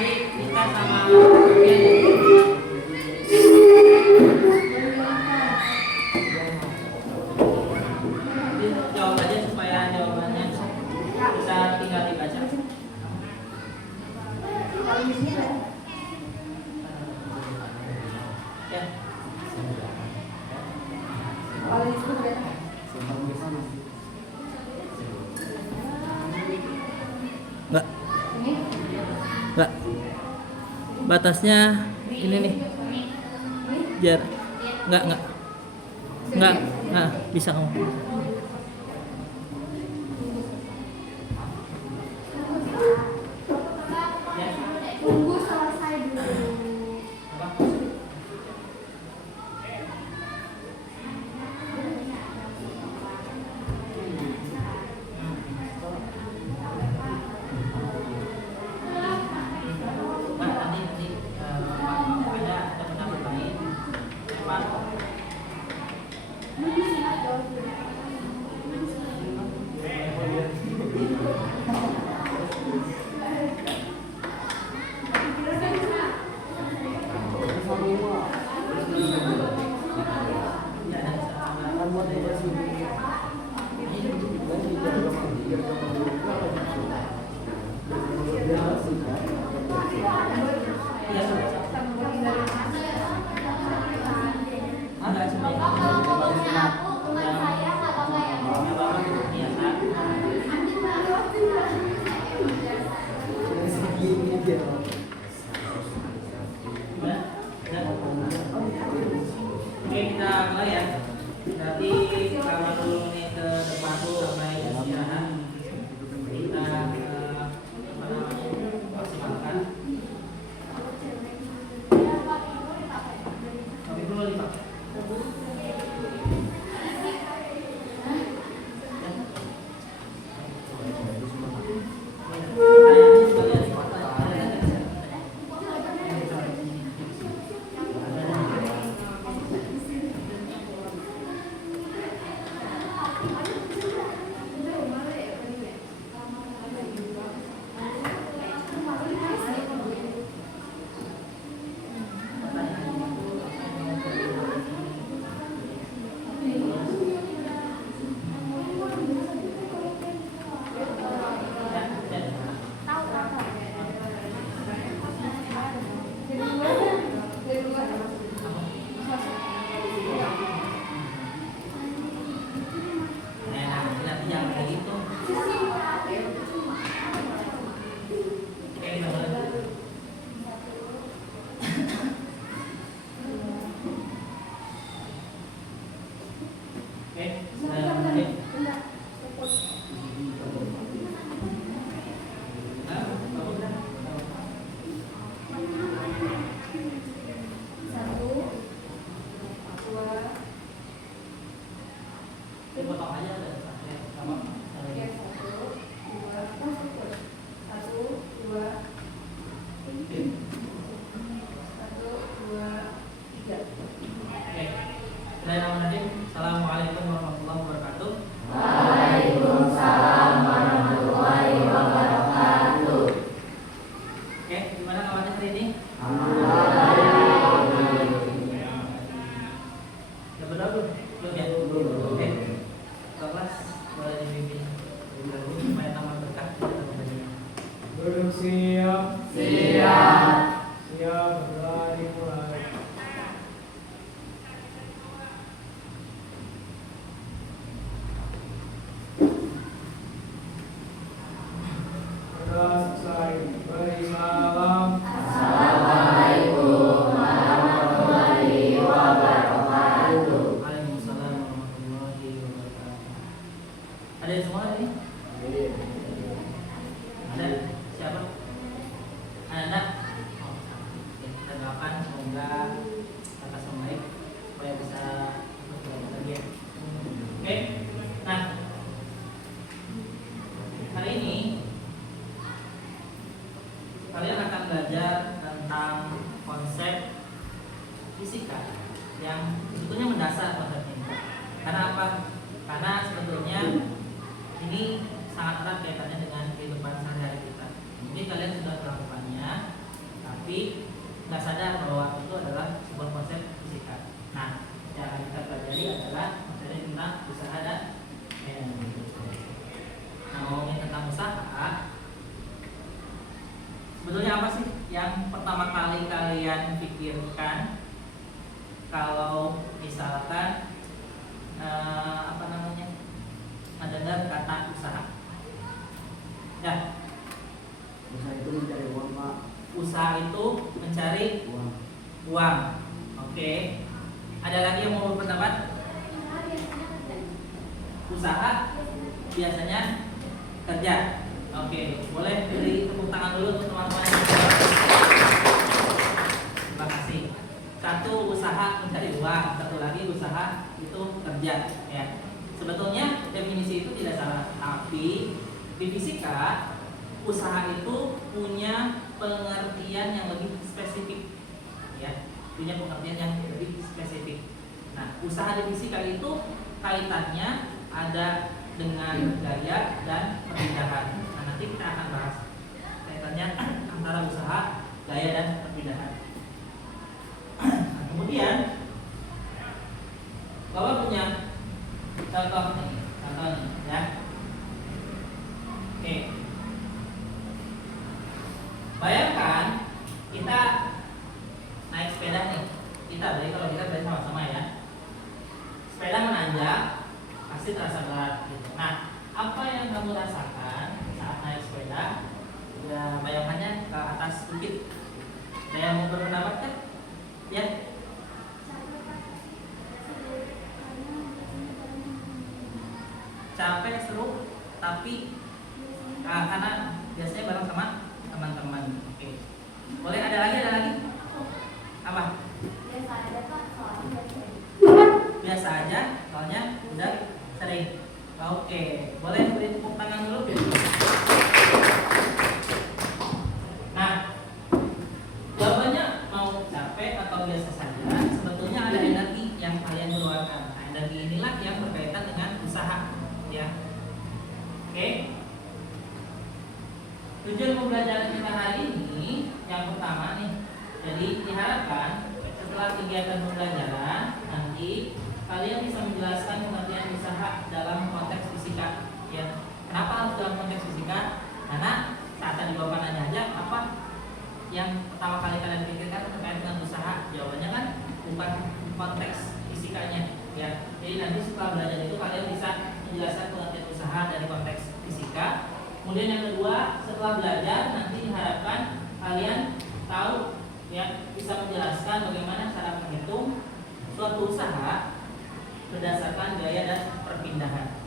tadi kita sama bagian jawab aja supaya jawabannya bisa tinggal dibaca. Ya. Enggak. Batasnya ini nih. Biar enggak bisa kamu. Tunggu selesai dulu. Oke, kita mulai ya. Berarti kalau dulu nih ke depan dulu sampai istirahat. Kita maksimalkan. Kami dulu nih Pak. Assalamualaikum warahmatullahi wabarakatuh. Waalaikumsalam warahmatullahi wabarakatuh. Oke, gimana kabarnya hari ini? Udah berdoa belum? Belum ya? Oke. Kelas boleh dibimbing supaya tambah berkah. Duduk siap. Siap. Siap, berlari mulai. Sudah selesai. Beri salam. Assalamualaikum warahmatullahi wabarakatuh. Waalaikumsalam warahmatullahi wabarakatuh. Ada yang semua ini? Ada? Siapa? Anak? Oh, kita doakan semoga atas membaik supaya bisa belajar lagi ya. Oke, nah hari ini kalian akan belajar tentang konsep fisika yang sebetulnya mendasar konsepnya. Karena apa? Karena sebetulnya ini sangat erat kaitannya dengan kehidupan sehari-hari kita. Mungkin kalian sudah melakukannya, tapi nggak sadar bahwa itu adalah sebuah konsep fisika. Nah, yang akan kita pelajari adalah materi tentang usaha dan energi. Nah, ngomongin tentang usaha, sebetulnya apa sih yang pertama kali kalian pikirkan kalau misalkan mendengar kata usaha? Ya. Usaha itu mencari uang, Pak. Usaha itu mencari uang. Oke. Ada lagi yang mau berpendapat? Usaha biasanya kerja. Oke, boleh beri tepuk tangan dulu untuk teman-teman. Terima kasih. Satu, usaha mencari uang. Satu lagi, usaha itu kerja. Ya. Sebetulnya definisi itu tidak salah, tapi di fisika usaha itu punya pengertian yang lebih spesifik, ya, punya pengertian yang lebih spesifik. Nah, usaha di fisika itu kaitannya ada dengan gaya dan perpindahan. Nah, nanti kita akan bahas kaitannya antara usaha, gaya dan perpindahan. Nah, kemudian Bapak punya contoh nih, ya. Oke. Bayangkan kita naik sepeda nih. Berarti kalau kita berarti sama-sama ya. Sepeda menanjak, pasti terasa berat gitu. Nah, apa yang kamu rasakan saat naik sepeda? Ya, bayangannya ke atas bukit. Ada yang mau berpendapat kan? Ya. Capek, seru, tapi karena biasanya bareng sama teman-teman. Oke. Boleh ada lagi? Apa? Biasa aja, soalnya udah sering. Oke, boleh beri tepuk tangan dulu. Nah, jawabannya mau capek atau biasa saja, sebetulnya ada energi yang kalian keluarkan. Nah, energi inilah yang berkaitan dengan usaha, ya. Oke. Tujuan pembelajaran kita hari ini yang pertama nih. Jadi diharapkan setelah kegiatan pembelajaran nanti kalian bisa menjelaskan pengertian usaha dalam konteks fisika, ya. Kenapa harus dalam konteks fisika? Karena saat tadi Bapak nanya aja apa yang pertama kali kalian pikirkan terkait dengan usaha, jawabannya kan bukan konteks fisikanya, ya. Jadi nanti setelah belajar itu kalian bisa menjelaskan pengertian usaha dari konteks fisika. Kemudian yang kedua, setelah belajar nanti diharapkan kalian tahu, ya, bisa menjelaskan bagaimana cara menghitung suatu usaha berdasarkan gaya dan perpindahan,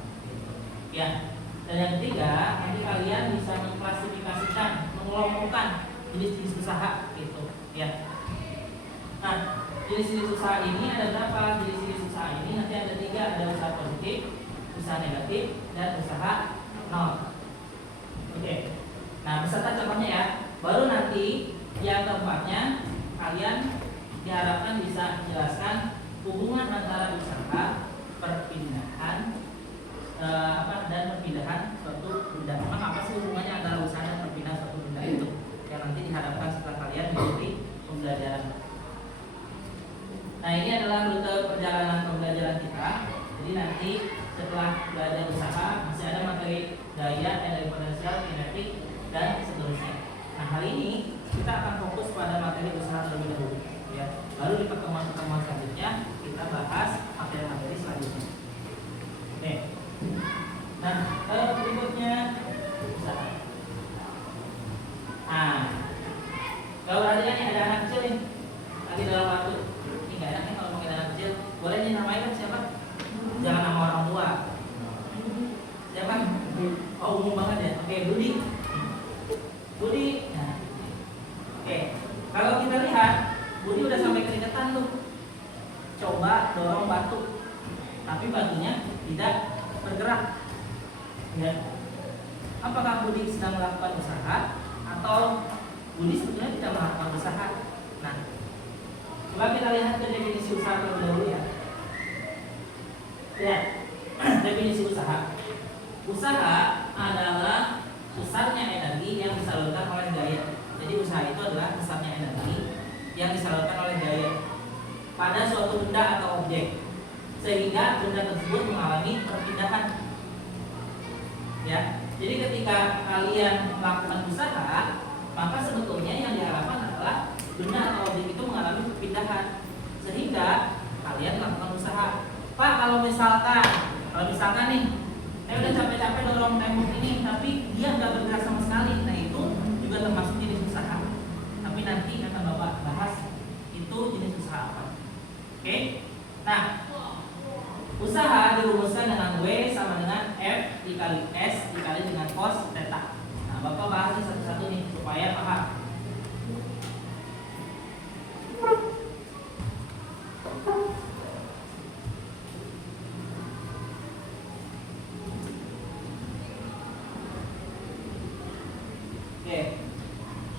ya. Dan yang ketiga, nanti kalian bisa mengklasifikasikan, mengelompokkan jenis-jenis usaha, gitu, ya. Nah, jenis-jenis usaha ini ada berapa? Jenis-jenis usaha ini nanti ada 3, ada usaha positif, usaha negatif, dan usaha nol. Oke. Nah, beserta contohnya ya. Baru nanti yang keempatnya kalian diharapkan bisa menjelaskan hubungan antara usaha, perpindahan, dan perpindahan suatu benda. Memang apa sih hubungannya antara usaha dan perpindahan suatu benda itu? Yang nanti diharapkan setelah kalian mengikuti pembelajaran. Nah, ini adalah rute perjalanan pembelajaran kita. Jadi nanti setelah belajar usaha masih ada materi gaya, energi potensial, kinetik, dan seterusnya. Nah, hari ini kita akan fokus pada materi usaha terlebih dahulu, ya. Lalu di pertemuan-pertemuan selanjutnya kita bahas materi-materi selanjutnya. Oke. Nah, berikutnya usaha. Nah, kalau perhatikan nih ada anak kecil nih lagi dalam waktu. Ini nggak enaknya kalau ngomongin anak kecil. Boleh nih namanya kan siapa? Jangan nama orang tua. Siapa? Oh, umum banget ya. Oke, Budi. Nah, oke. Kalau kita lihat, Budi udah sampai keringetan tuh. Coba dorong batu, tapi batunya tidak bergerak. Ya. Apakah Budi sedang melakukan usaha atau Budi sebetulnya tidak melakukan usaha? Nah, coba kita lihat ke definisi usaha terlebih dahulu ya. Lihat definisi usaha. Usaha adalah besarnya energi yang disalurkan oleh gaya. Jadi usaha usaha itu adalah besarnya energi yang disalurkan oleh gaya pada suatu benda atau objek sehingga benda tersebut mengalami perpindahan. Ya, jadi ketika kalian melakukan usaha, maka sebetulnya yang diharapkan adalah benda atau objek itu mengalami perpindahan sehingga kalian melakukan usaha. Pak, kalau misalkan nih, saya udah capek-capek dorong tembok ini, tapi dia nggak bergerak sama sekali. Nah itu juga termasuk jenis usaha. Tapi nanti akan Bapak bahas itu jenis usaha apa. Oke? Nah, usaha dirumuskan dengan W sama dengan F dikali S dikali dengan cos theta. Nah, Bapak bahas satu-satu nih supaya paham. Oke.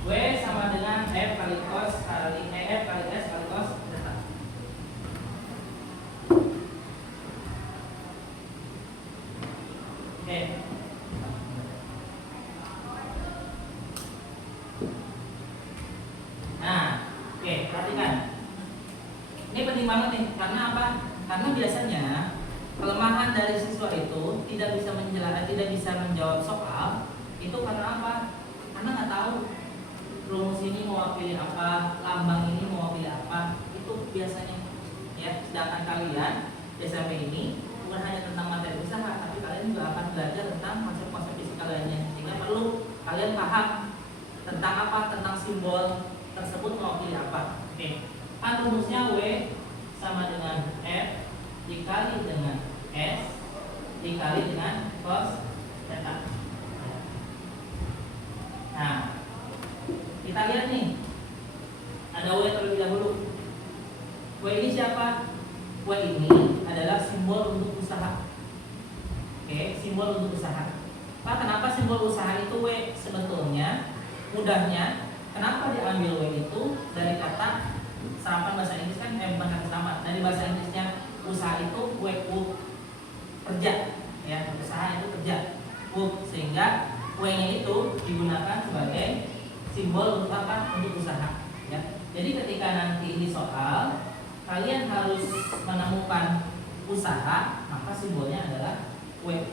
W sama dengan F kali cos kali F kali S kali cos theta. Oke. Nah, oke, perhatikan. Ini penting banget nih, karena apa? Karena biasanya kelemahan dari siswa itu tidak bisa menjawab soal itu karena apa? Karena nggak tahu rumus ini mewakili apa, lambang ini mewakili apa, itu biasanya. Ya, sedangkan kalian SMP ini bukan hanya tentang materi usaha, tapi kalian juga akan belajar tentang konsep-konsep fisika lainnya, sehingga perlu kalian paham tentang apa, tentang simbol tersebut mewakili apa. Oke, kan rumusnya W sama dengan F dikali dengan S dikali dengan cos theta. Nah, kita lihat nih, ada W terlebih dahulu. W ini siapa? W ini adalah simbol untuk usaha. Oke, simbol untuk usaha. Pak, kenapa simbol usaha itu W? Sebetulnya mudahnya, kenapa diambil W itu dari kata serapan bahasa Inggris kan bukan kata serapan. Dari bahasa Inggrisnya usaha itu work, kerja, ya, usaha itu kerja, work, sehingga W-nya itu digunakan sebagai simbol untuk apa? Untuk usaha. Ya. Jadi ketika nanti ini soal, kalian harus menemukan usaha, maka simbolnya adalah W,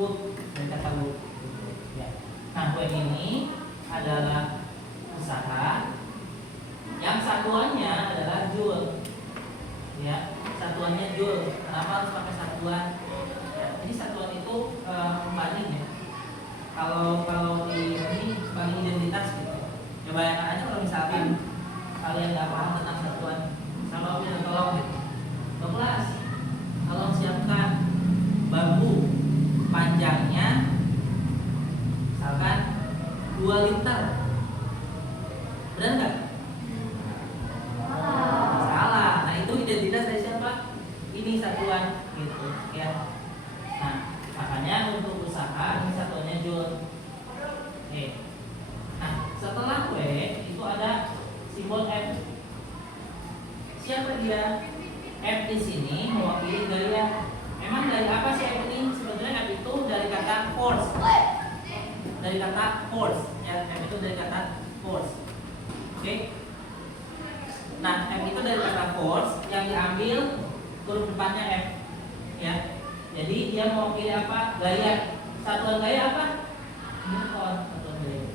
work, dari kata work. Ya. Nah, W ini adalah usaha yang satuannya adalah joule. Ya, satuannya joule. Kenapa harus pakai satuan? Ya, ini satuan itu pembanding ya. Kalau di ini banding identitas gitu. Ya bayangkan aja kalau misalkan kalian nggak paham tentang satuan, sama minta tolong gitu. Kelas, tolong siapkan bambu panjangnya misalkan 2 liter. Benar nggak? Salah. Nah itu identitas dari siapa? Ini satuan gitu ya. Nah makanya untuk usaha ini satuannya joule. Oke. Nah setelah W itu ada simbol F. Siapa dia? F di sini mewakili gaya. Memang dari apa sih F ini? Sebetulnya F itu dari kata force. Dari kata force. Ya, F itu dari kata force. Oke. Nah, F itu dari kata force yang diambil huruf depannya F. Ya. Jadi dia mewakili apa? Gaya. Satuan gaya apa? Newton. Satuan gaya.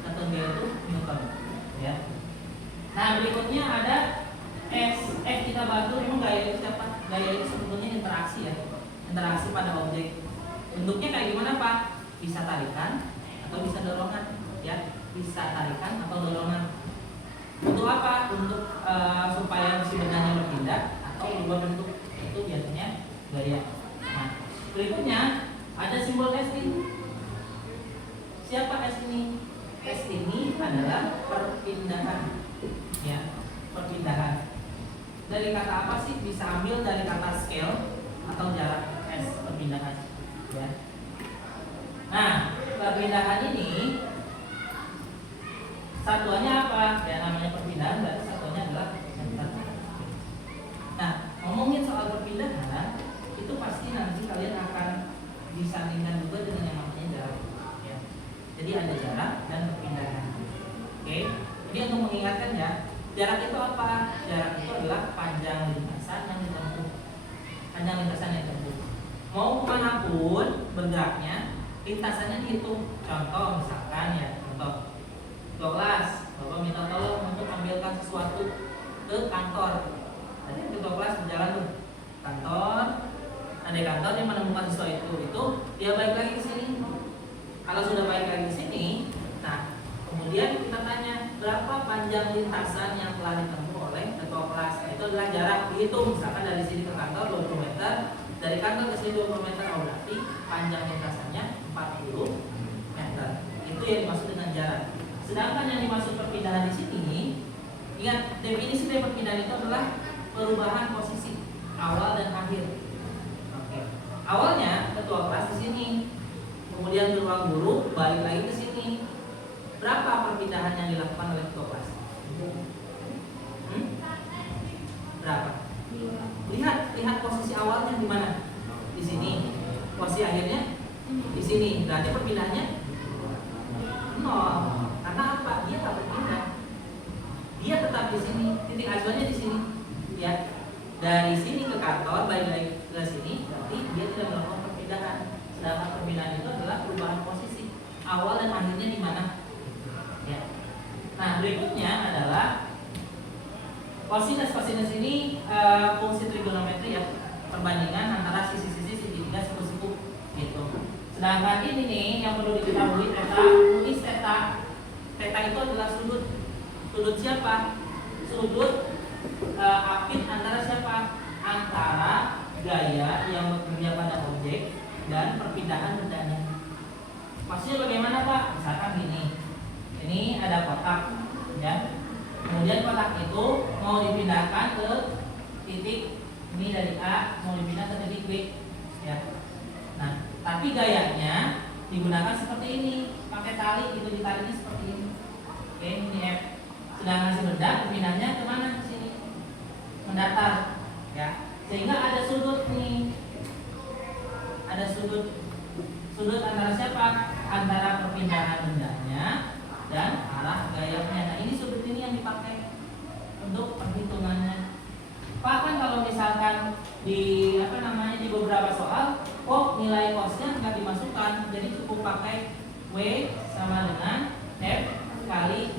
Satuan gaya itu Newton. Ya. Nah, berikutnya ada S. F kita bantu memang gaya itu siapa? Gaya itu sebetulnya interaksi ya. Interaksi pada objek. Bentuknya kayak gimana, Pak? Bisa tarikan atau bisa dorongan, ya. Bisa tarikan atau dorongan. Untuk apa? Untuk supaya si bendanya berpindah atau berubah bentuk. Itu biasanya gaya. Nah, berikutnya ada simbol S ini. Siapa S ini? S ini adalah perpindahan. Ya, perpindahan. Dari kata apa sih? Bisa ambil dari kata scale atau jarak S, perpindahan. Ya. Nah, perpindahan ini satuannya apa? Ya namanya perpindahan, berarti satuannya adalah meter. Nah, ngomongin soal perpindahan, itu pasti nanti kalian akan disandingkan juga dengan yang namanya jarak. Ya. Jadi ada jarak dan perpindahan. Jarak itu apa? Jarak itu adalah panjang lintasan yang ditempuh. Panjang lintasan yang ditempuh. Mau kemanapun bergeraknya, lintasannya dihitung. Contoh misalkan ya, contoh kelas, Bapak minta tolong untuk ambilkan sesuatu ke kantor. Tadi ketua kelas berjalan tuh kantor. Ada kantor yang menemukan sesuatu itu, dia balik lagi ke sini. Kalau sudah balik lagi ke sini, nah kemudian kita tanya berapa panjang lintasan yang telah ditempuh oleh ketua kelas. Nah, itu adalah jarak dihitung. Misalkan dari sini ke kantor 20 meter, dari kantor ke sini 20 meter, oh berarti panjang lintasannya 40 meter. Itu yang dimaksud dengan jarak. Sedangkan yang dimaksud perpindahan di sini, ingat definisi dari perpindahan itu adalah perubahan posisi awal dan akhir. Oke. Awalnya ketua kelas di sini, kemudian ruang guru balik lagi ke sini. Berapa perpindahan yang dilakukan oleh ketua kelas? Berapa? Lihat posisi awalnya di mana? Di sini. Posisi akhirnya di sini. Berarti perpindahannya 0. Karena apa? Dia tak berpindah. Dia tetap di sini. Titik acuannya di sini. Ya. Dari sini ke kantor balik lagi ke sini, berarti dia tidak melakukan perpindahan. Sedangkan perpindahan itu adalah perubahan posisi awal dan akhirnya di mana. Ya. Nah, berikutnya adalah kosinus. Kosinus ini fungsi trigonometri ya, perbandingan antara sisi-sisi segitiga siku-siku gitu. Sedangkan ini nih yang perlu diketahui theta, tulis theta. Theta itu adalah sudut. Sudut siapa? Sudut apit antara siapa? Antara gaya yang bekerja pada objek dan perpindahan bendanya. Maksudnya bagaimana Pak? Misalkan gini. Ini ada kotak, ya. Kemudian kotak itu mau dipindahkan ke titik ini dari A, mau dipindah ke titik B, ya. Nah, tapi gayanya digunakan seperti ini, pakai tali itu, ditariknya seperti ini. Oke, ini F. Sedangkan si benda pindahnya kemana? Ke sini, mendatar, ya. Sehingga ada sudut nih, ada sudut antara siapa? Antara perpindahan bendanya dan arah gayanya. Nah, ini sudut ini yang dipakai untuk perhitungannya. Pak, kan kalau misalkan di di beberapa soal kok nilai cosnya nggak dimasukkan, jadi cukup pakai W sama dengan F kali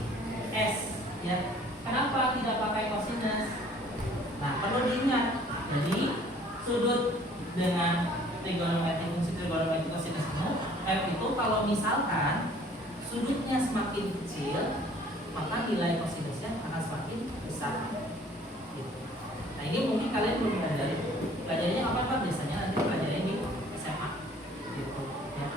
S, ya. Kenapa tidak pakai cosinus? Nah, perlu diingat. Jadi sudut dengan fungsi trigonometri cosinus F itu kalau misalkan sudutnya semakin kecil, maka nilai kosinusnya akan semakin besar. Gitu. Nah, ini mungkin kalian belum pelajari. Pelajarinya kapan Pak? Biasanya nanti pelajari di SMA. Gitu. Ya.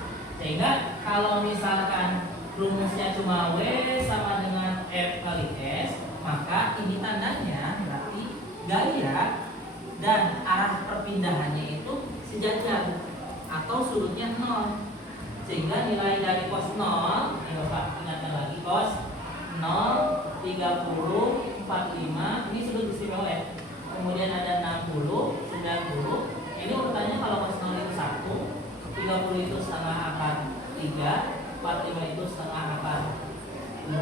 Sehingga kalau misalkan rumusnya cuma W sama dengan F kali S, maka ini tandanya berarti gaya dan arah perpindahannya itu sejajar atau sudutnya 0. Sehingga nilai dari cos 0, ini Bapak ingatkan lagi, cos 0, 30, 45, ini sudut istimewa ya. Kemudian ada 60, 90. Ini urutannya kalau cos 0 itu 1, 30 itu setengah akar 3, 45 itu setengah akar 2,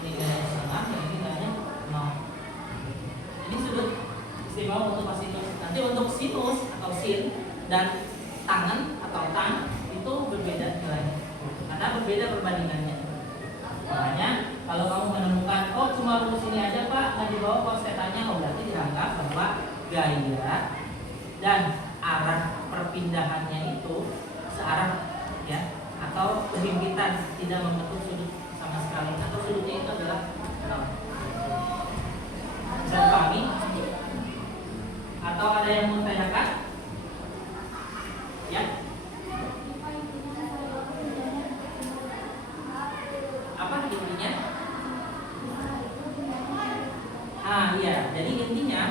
ini nilainya setengah, yang ini nilainya 0. Ini sudut istimewa untuk kosinus. Nanti untuk sinus atau sin dan tangen atau tang itu berbeda nilainya karena berbeda perbandingannya. Makanya kalau kamu menemukan cuma rumus ini aja Pak, nggak dibawa cos theta-nya, berarti dianggap bahwa gaya dan arah perpindahannya itu searah, ya, atau kehimpitan, tidak membentuk sudut sama sekali, atau sudutnya itu adalah 0. Bisa dipahami? Atau ada yang mau tanyakan? Ya? Apa intinya? Iya. Jadi intinya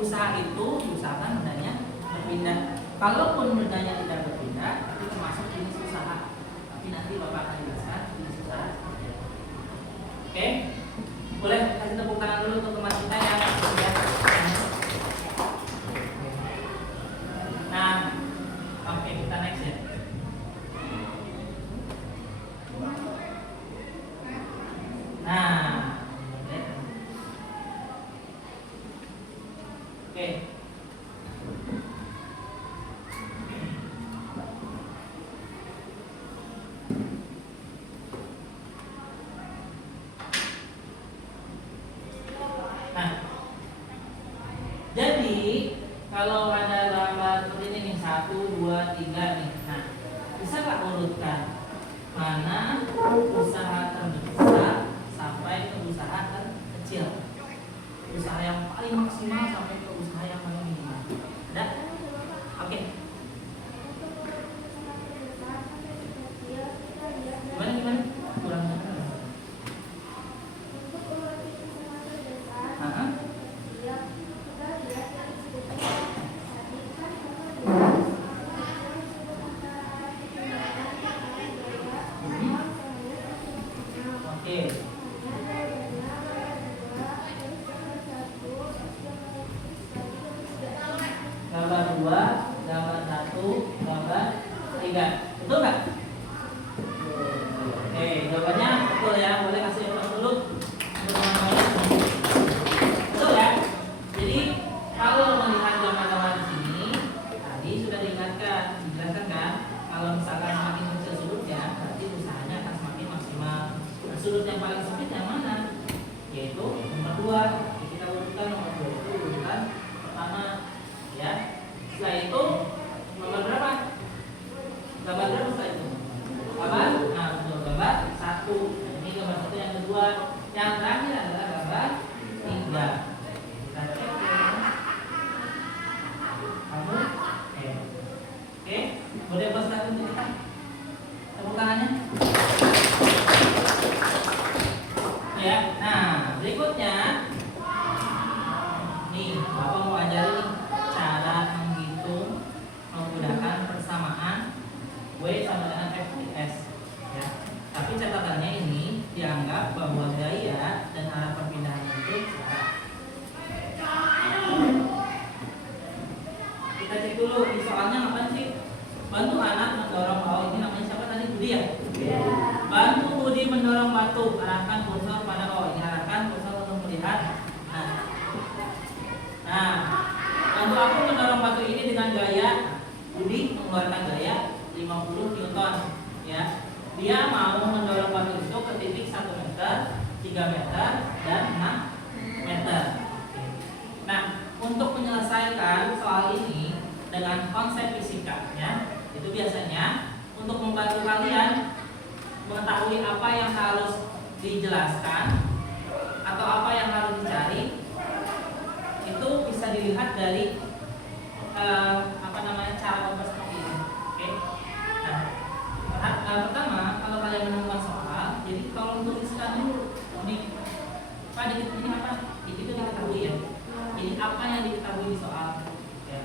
usaha itu diusahakan bendanya berpindah. Kalaupun bendanya tidak berpindah, itu termasuk jenis usaha. Tapi nanti Bapak akan jelaskan jenis usaha. Oke? Boleh kasih tepuk tangan dulu untuk teman kita yang sudah. Nah, oke, kita next ya. Nah, kalau ada gambar seperti ini nih 1, 2, 3 nih. Nah, bisa nggak urutkan mana usaha terbesar sampai ke usaha terkecil? Usaha yang paling maksimal sampai ke usaha yang paling minimal. Ada? Oke. Gimana? Kurang dengar. Hah? Oke. Gambar 2, gambar 1, gambar 3. Betul nggak? Oke, jawabannya betul ya. Boleh kasih ulang dulu. Betul ya? Jadi kalau melihat gambar-gambar di sini, tadi sudah dijelaskan kan? Kalau misalkan semakin kecil sudutnya, berarti usahanya akan semakin maksimal. Nah, sudut yang paling sempit yang mana? Yaitu nomor 2. Kita urutkan nomor 2 itu urutan pertama, ya. Setelah itu nomor berapa? Gambar berapa setelah itu? Gambar? Nah, betul, gambar 1. Nah, ini gambar 1 yang kedua. Yang terakhir adalah gambar 3. Kita cek ya. Kamu? Oke. Boleh bos lagi untuk kita? Tepuk tangannya. Ya. Nah, berikutnya nih, Bapak mau ajarin cara menghitung menggunakan persamaan W sama dengan F di S, ya. Tapi catatannya ini dianggap bahwa gaya dan arah perpindahan itu sama. Kita cek dulu di soalnya apa sih? Bantu anak mendorong ini namanya siapa tadi? Budi ya? Bantu Budi mendorong batu, arahkan kursor pada ini arahkan kursor untuk melihat. Nah, bantu aku mendorong batu ini dengan gaya Budi mengeluarkan gaya 50 Newton, ya. Dia mau mendorong batu itu ke titik 1 meter, 3 meter, dan 6 meter. Nah, untuk menyelesaikan soal ini dengan konsep fisikanya, itu biasanya untuk membantu kalian mengetahui apa yang harus dijelaskan atau apa yang harus dicari, itu bisa dilihat dari cara membuat seperti ini. Oke. Nah, pertama kalau kalian menemukan soal, jadi tolong tuliskan dulu. Ini Pak, ini apa? Itu diketahui ya. Ini apa yang diketahui di soal. Ya.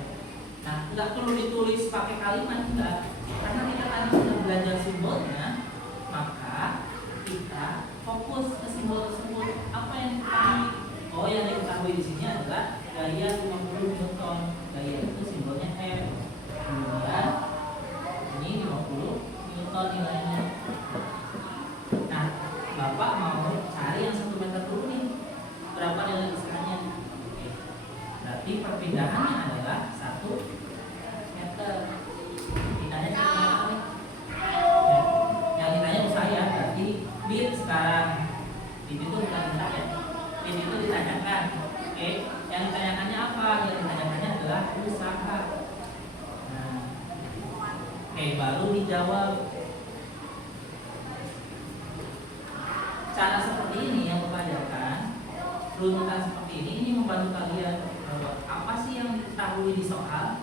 Nah, nggak perlu ditulis pakai kalimat enggak, karena kita tadi sudah belajar simbolnya, maka kita fokus ke simbol tersebut. Apa yang diketahui? Oh, yang diketahui di sini adalah gaya 50 Newton. Gaya itu simbolnya F. Kemudian ini 50 Newton nilainya. Nah, Bapak mau cari yang 1 meter dulu nih. Berapa nilai usahanya? Oke. Berarti perpindahannya adalah 1 meter. Pindahnya 1 meter. Ya. Yang ditanya usaha ya, berarti bid sekarang. Bid itu bukan bid ya. Bid itu ditanyakan. Oke. Yang ditanyakannya apa? Yang ditanyakannya adalah usaha. Nah, oke, baru dijawab. Cara seperti ini yang Bapak ajarkan, runutan seperti ini membantu kalian bahwa apa sih yang diketahui di soal,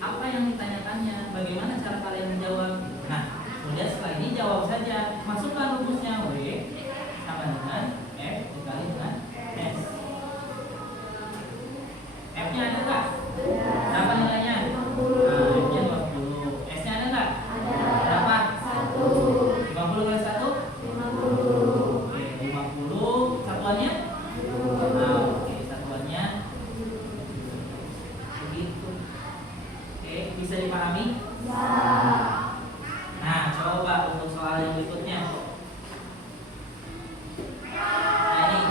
apa yang ditanyakannya, bagaimana cara kalian menjawab. Nah, kemudian setelah ini jawab saja, masukkan rumusnya W sama dengan F dikali dengan S. F-nya ada nggak? Berapa nilainya? Nah, F-nya 20. S-nya ada nggak? Berapa? 50 kali 1? 50. Oke, 50. Satuannya? Nah, oke, satuannya begitu. Oke, bisa dipahami? Nah, coba untuk soal yang berikutnya. Nah, ini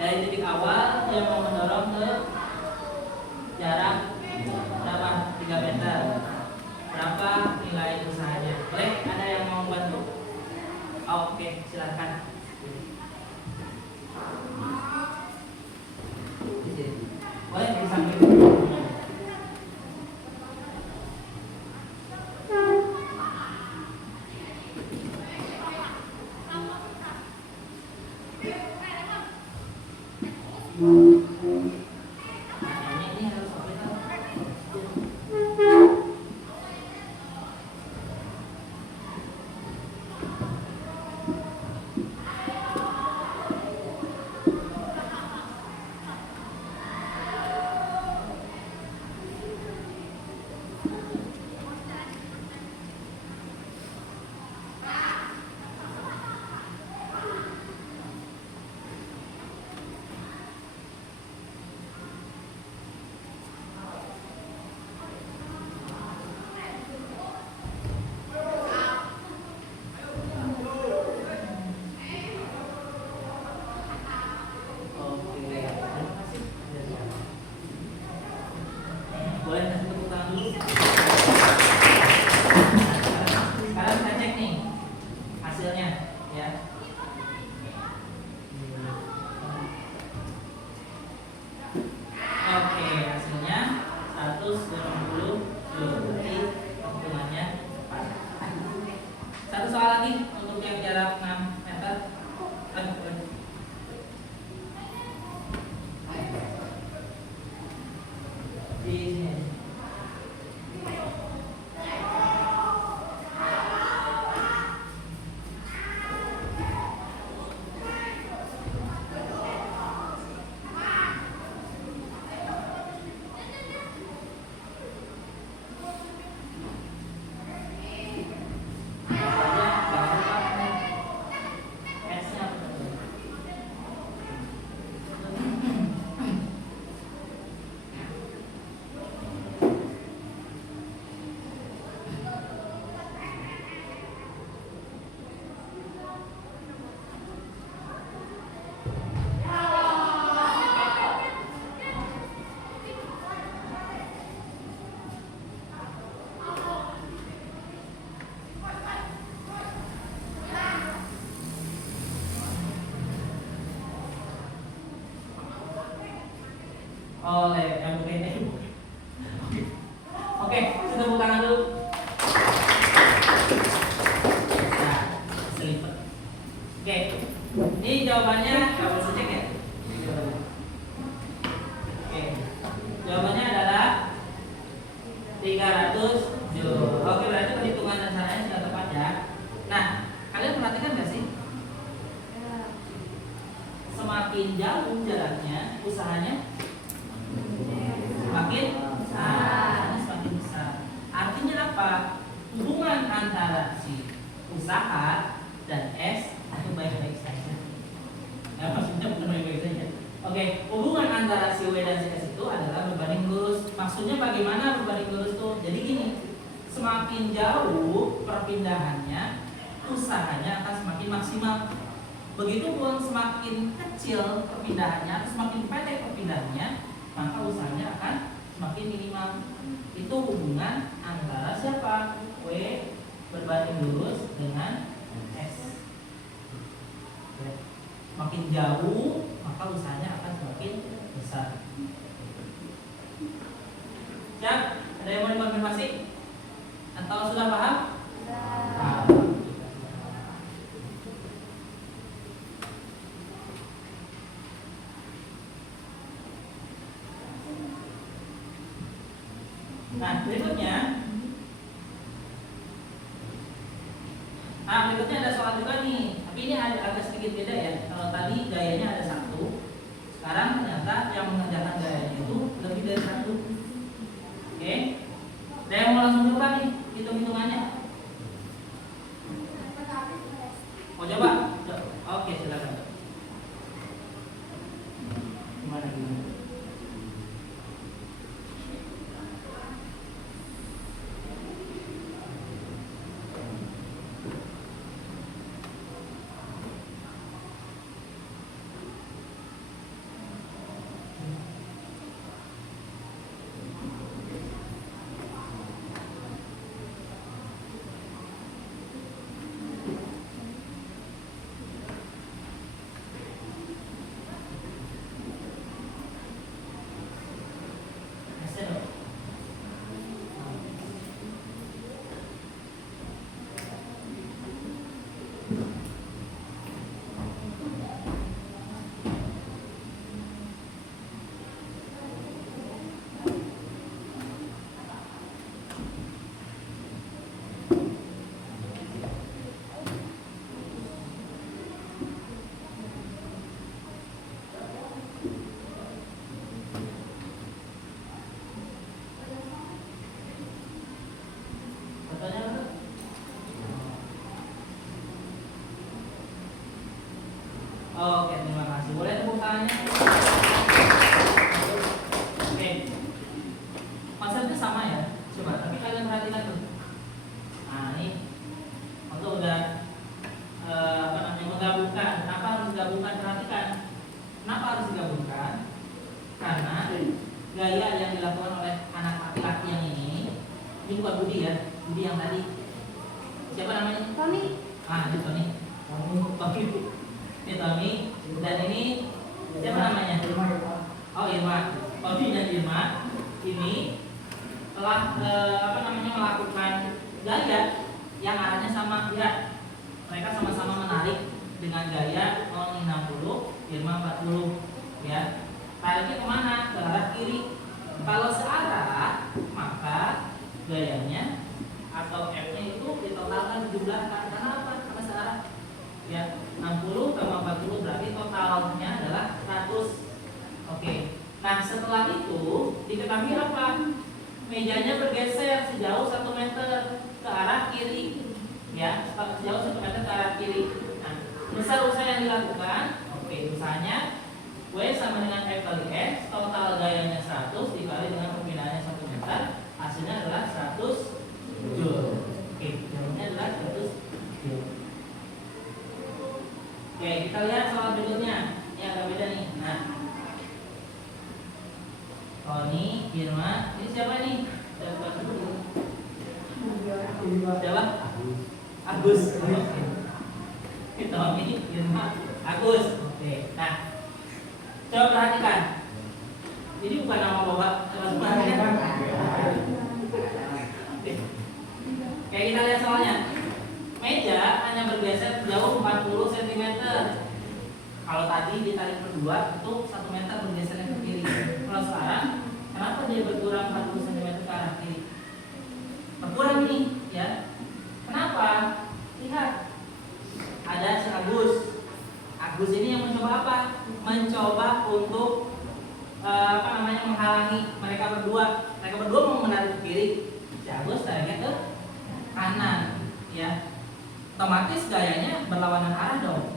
dari titik awal dia mau mendorong ke jarak berapa? 3 meter. Berapa nilai usahanya? Boleh? Ada yang mau bantu? Oh, oke, silakan. Boleh disampaikan. Ini harus apa itu? Boleh kasih tepuk tangan dulu. Sekarang kita cek nih hasilnya, ya. Oke, hasilnya 180 joule. Berarti hitungannya pas. Satu soal lagi untuk yang jarak 6 meter. Di sini. Oleh MPT. Oke, tepuk tangan dulu. Nah, selipet. Oke, ini jawabannya kalau bisa cek ya. Oke, jawabannya adalah 300 joule. Oke, berarti perhitungan dan caranya sudah tepat ya. Nah, kalian perhatikan nggak sih? Semakin jauh jaraknya, usahanya semakin besar. Artinya apa? Hubungan antara si usaha dan S itu baik-baik saja. Ya, maksudnya bukan baik-baik saja. Oke, hubungan antara si W dan si S itu adalah berbanding lurus. Maksudnya bagaimana berbanding lurus tuh? Jadi gini, semakin jauh perpindahannya, usahanya akan semakin maksimal. Begitupun semakin kecil perpindahannya, semakin pendek perpindahannya, maka usahanya akan semakin minimal. Itu hubungan antara siapa? W berbanding lurus dengan S. Makin jauh, maka usahanya akan semakin besar. Siap? Ada yang mau dikonfirmasi? Atau sudah paham? Paham. Nah, berikutnya ada soal juga nih. Tapi ini agak sedikit beda ya. Kalau tadi gayanya ada satu, sekarang ternyata yang mengerjakan gayanya itu lebih dari satu. Oke, ada yang mau langsung coba nih hitung-hitungannya? Mau coba? Oke, silakan. Gimana? Oke, terima kasih. Boleh tepuk tangannya? Oke. Konsepnya sama ya. Coba, tapi kalian perhatikan tuh. Nah, ini untuk udah menggabungkan. Kenapa harus digabungkan? Perhatikan. Kenapa harus digabungkan? Karena gaya yang dilakukan oleh anak laki-laki yang ini bukan Budi ya, Budi yang tadi. Siapa namanya? Tony. Ini Tony. Ini Tony. Dan ini siapa namanya? Oh, Irma. Tony dan Irma ini telah melakukan gaya yang arahnya sama. Ya, mereka sama-sama menarik dengan gaya Tony 60, Irma 40. Ya, tariknya kemana? Ke arah kiri. Kalau searah, maka gayanya atau F-nya itu ditotalkan dijumlahkan. Karena apa? Karena searah. Ya, 60 tambah 40 berarti totalnya adalah 100. Oke. Nah, setelah itu diketahui apa? Mejanya bergeser sejauh 1 meter ke arah kiri. Ya, sejauh 1 meter ke arah kiri. Nah, besar usaha yang dilakukan. Oke, usahanya W sama dengan F kali S, total gayanya 100 dikali dengan perpindahannya 1 meter, hasilnya adalah 100 Joule. Oke, jawabannya adalah 100 Joule. Oke, kita lihat soal berikutnya. Ini agak beda nih. Nah, Tony, Irma, ini siapa nih? Siapa? Agus. Tony, Irma, Agus. Oke, nah, coba perhatikan. Ini bukan nama bapak, coba perhatikan. Kayak kita lihat soalnya. Meja hanya bergeser jauh 40 cm. Kalau tadi ditarik berdua itu 1 meter bergesernya ke kiri. Kalau sekarang kenapa dia berkurang 40 cm ke arah kiri? Berkurang ini, ya. Kenapa? Lihat. Ada si Agus. Agus ini yang mencoba apa? Mencoba untuk menghalangi mereka berdua. Mereka berdua mau menarik ke kiri. Si Agus tariknya ke kanan, ya. Otomatis gayanya berlawanan arah dong.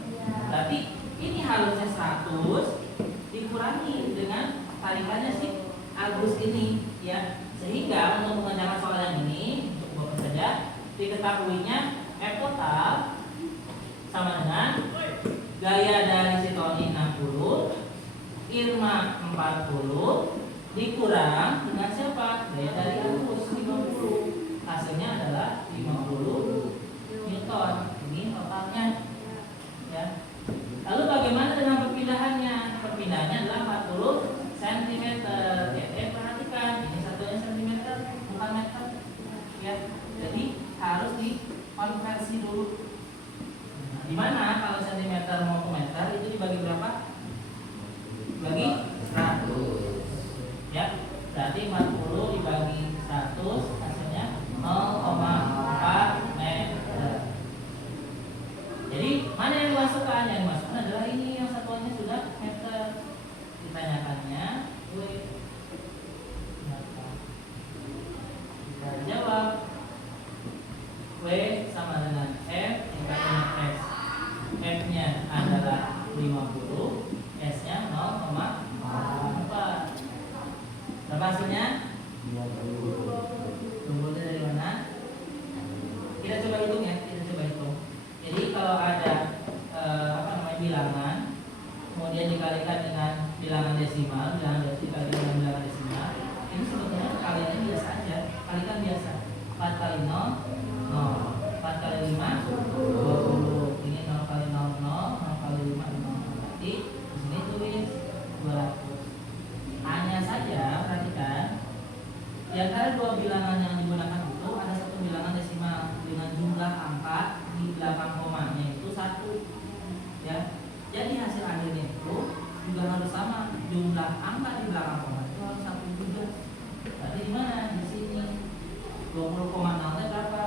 Berarti ini harusnya 100 dikurangi dengan tarikannya si Agus ini, ya. Sehingga untuk mengerjakan soal yang ini, untuk Bapak saja, diketahuinya F total sama dengan gaya dari si Tony 60, Irma 40 dikurang dengan siapa? Gaya dari Agus 50. Hasilnya adalah 50 Newton. Ini totalnya, ya. Lalu bagaimana dengan perpindahannya? Perpindahannya adalah 40 cm. Perhatikan, ini satunya cm bukan meter, ya. Jadi harus dikonversi dulu. Nah, di mana kalau cm mau ke meter itu dibagi berapa? Dibagi 100. Ya, berarti 40 dibagi 100 hasilnya 0,4 meter. Jadi mana yang dimasukkan? Yang dimasukkan adalah ini, yang satuannya sudah meter. Ditanyakannya kita jawab W sama dengan F dikalikan S. F nya adalah 50, S nya 0,4. Berapa hasilnya? 20 dari mana? Kita coba hitung ya, kita coba hitung. Jadi kalau ada bilangan, kemudian dikalikan dengan bilangan desimal, dikalikan dengan bilangan desimal, ini sebetulnya kaliannya biasa aja, kalikan biasa. 4 kali 0, 0. 4 kali 5, 20. Ini 0 kali 0, 0. 0 kali 5, 0. Berarti di sini tulis 200. Hanya saja perhatikan, di antara dua bilangan yang digunakan itu ada satu bilangan desimal dengan jumlah angka di belakang komanya itu 1, ya. Jadi hasil akhirnya itu juga harus sama, jumlah angka di belakang koma itu harus 1 juga. Berarti di mana? Di sini 20,0 berapa?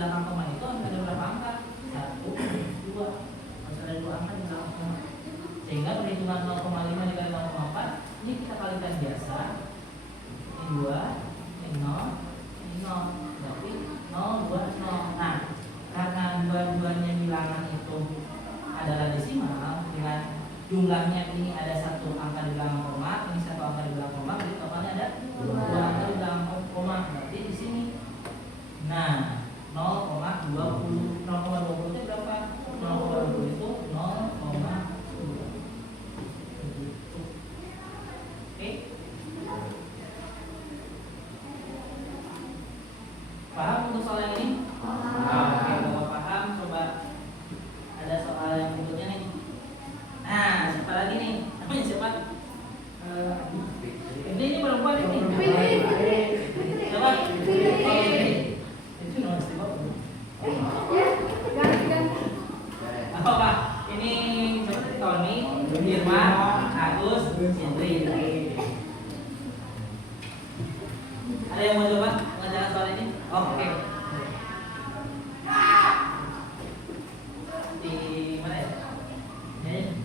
belakang koma itu harus ada berapa angka? 1, 2. Harus ada 2 angka di belakang koma. Sehingga perhitungan 0,5 dikali 0,4 ini kita kalikan biasa. Ini 2, ini 0, ini 0. Berarti 0, 2, 0. Nah, karena dua-duanya bilangan itu adalah desimal dengan jumlahnya ini ada 1 angka di belakang koma, ini 1 angka di belakang koma, jadi totalnya ada 2 angka di belakang koma. Berarti di sini. Nah, 0,20 itu berapa? 0,20 itu 0,2. Oke. Paham untuk soal yang ini? Oke, kalau paham coba ada soal yang berikutnya nih. Nah, siapa lagi nih? Namanya siapa? Ini perempuan ini. Siapa? Itu nomor istimewa. Apa Pak? Ini siapa tadi? Tony, Firman, Agus, Indri. Ada yang mau coba mengerjakan soal ini? Oke. Di mana ya? Ini.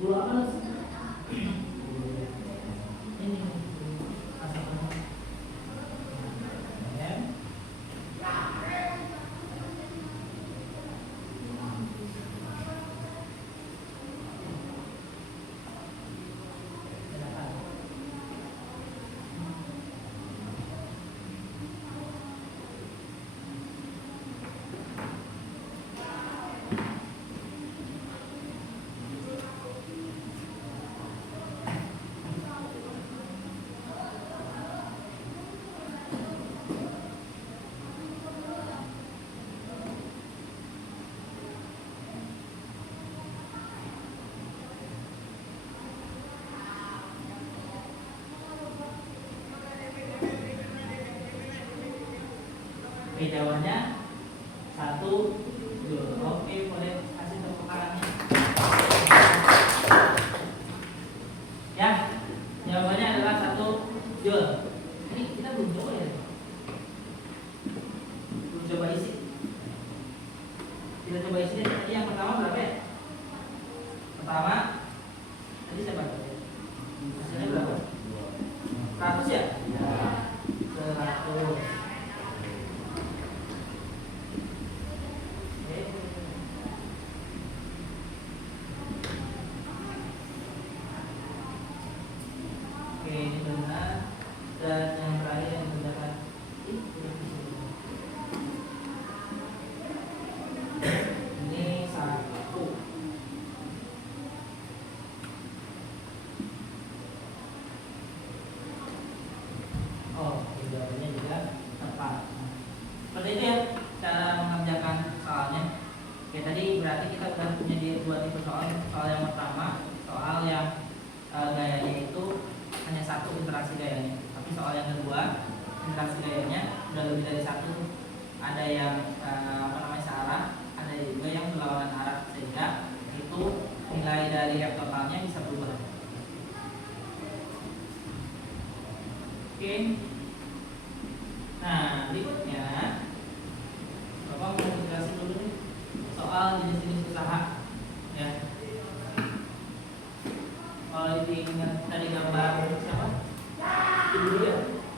Dulu apa Mas? Ini asalnya. Ya. Oke, jawabannya 1, 2. Oke, boleh kasih tepuk tangannya. Ya, jawabannya adalah 1, 2. Ini kita belum coba ya? Belum coba isi. Kita coba isi deh. Tadi yang pertama berapa ya? Pertama, tadi siapa? Hasilnya berapa? 100 ya? 100. Oke, ini benar. Dan yang terakhir yang menggunakan ini 1. Oh, jawabannya juga tepat. Seperti itu ya cara mengerjakan soalnya. Oke, tadi berarti kita sudah punya 2 tipe soal. Soal yang pertama, soal yang gayanya itu hanya 1 interaksi gayanya. Tapi soal yang kedua, interaksi gayanya udah lebih dari 1. Ada yang searah, ada juga yang berlawanan arah, sehingga itu nilai dari F totalnya bisa berubah. Oke. Nah, berikutnya Bapak mau jelasin dulu nih soal jenis-jenis usaha ya. Kalau diingat tadi gambar siapa? Ibu ya.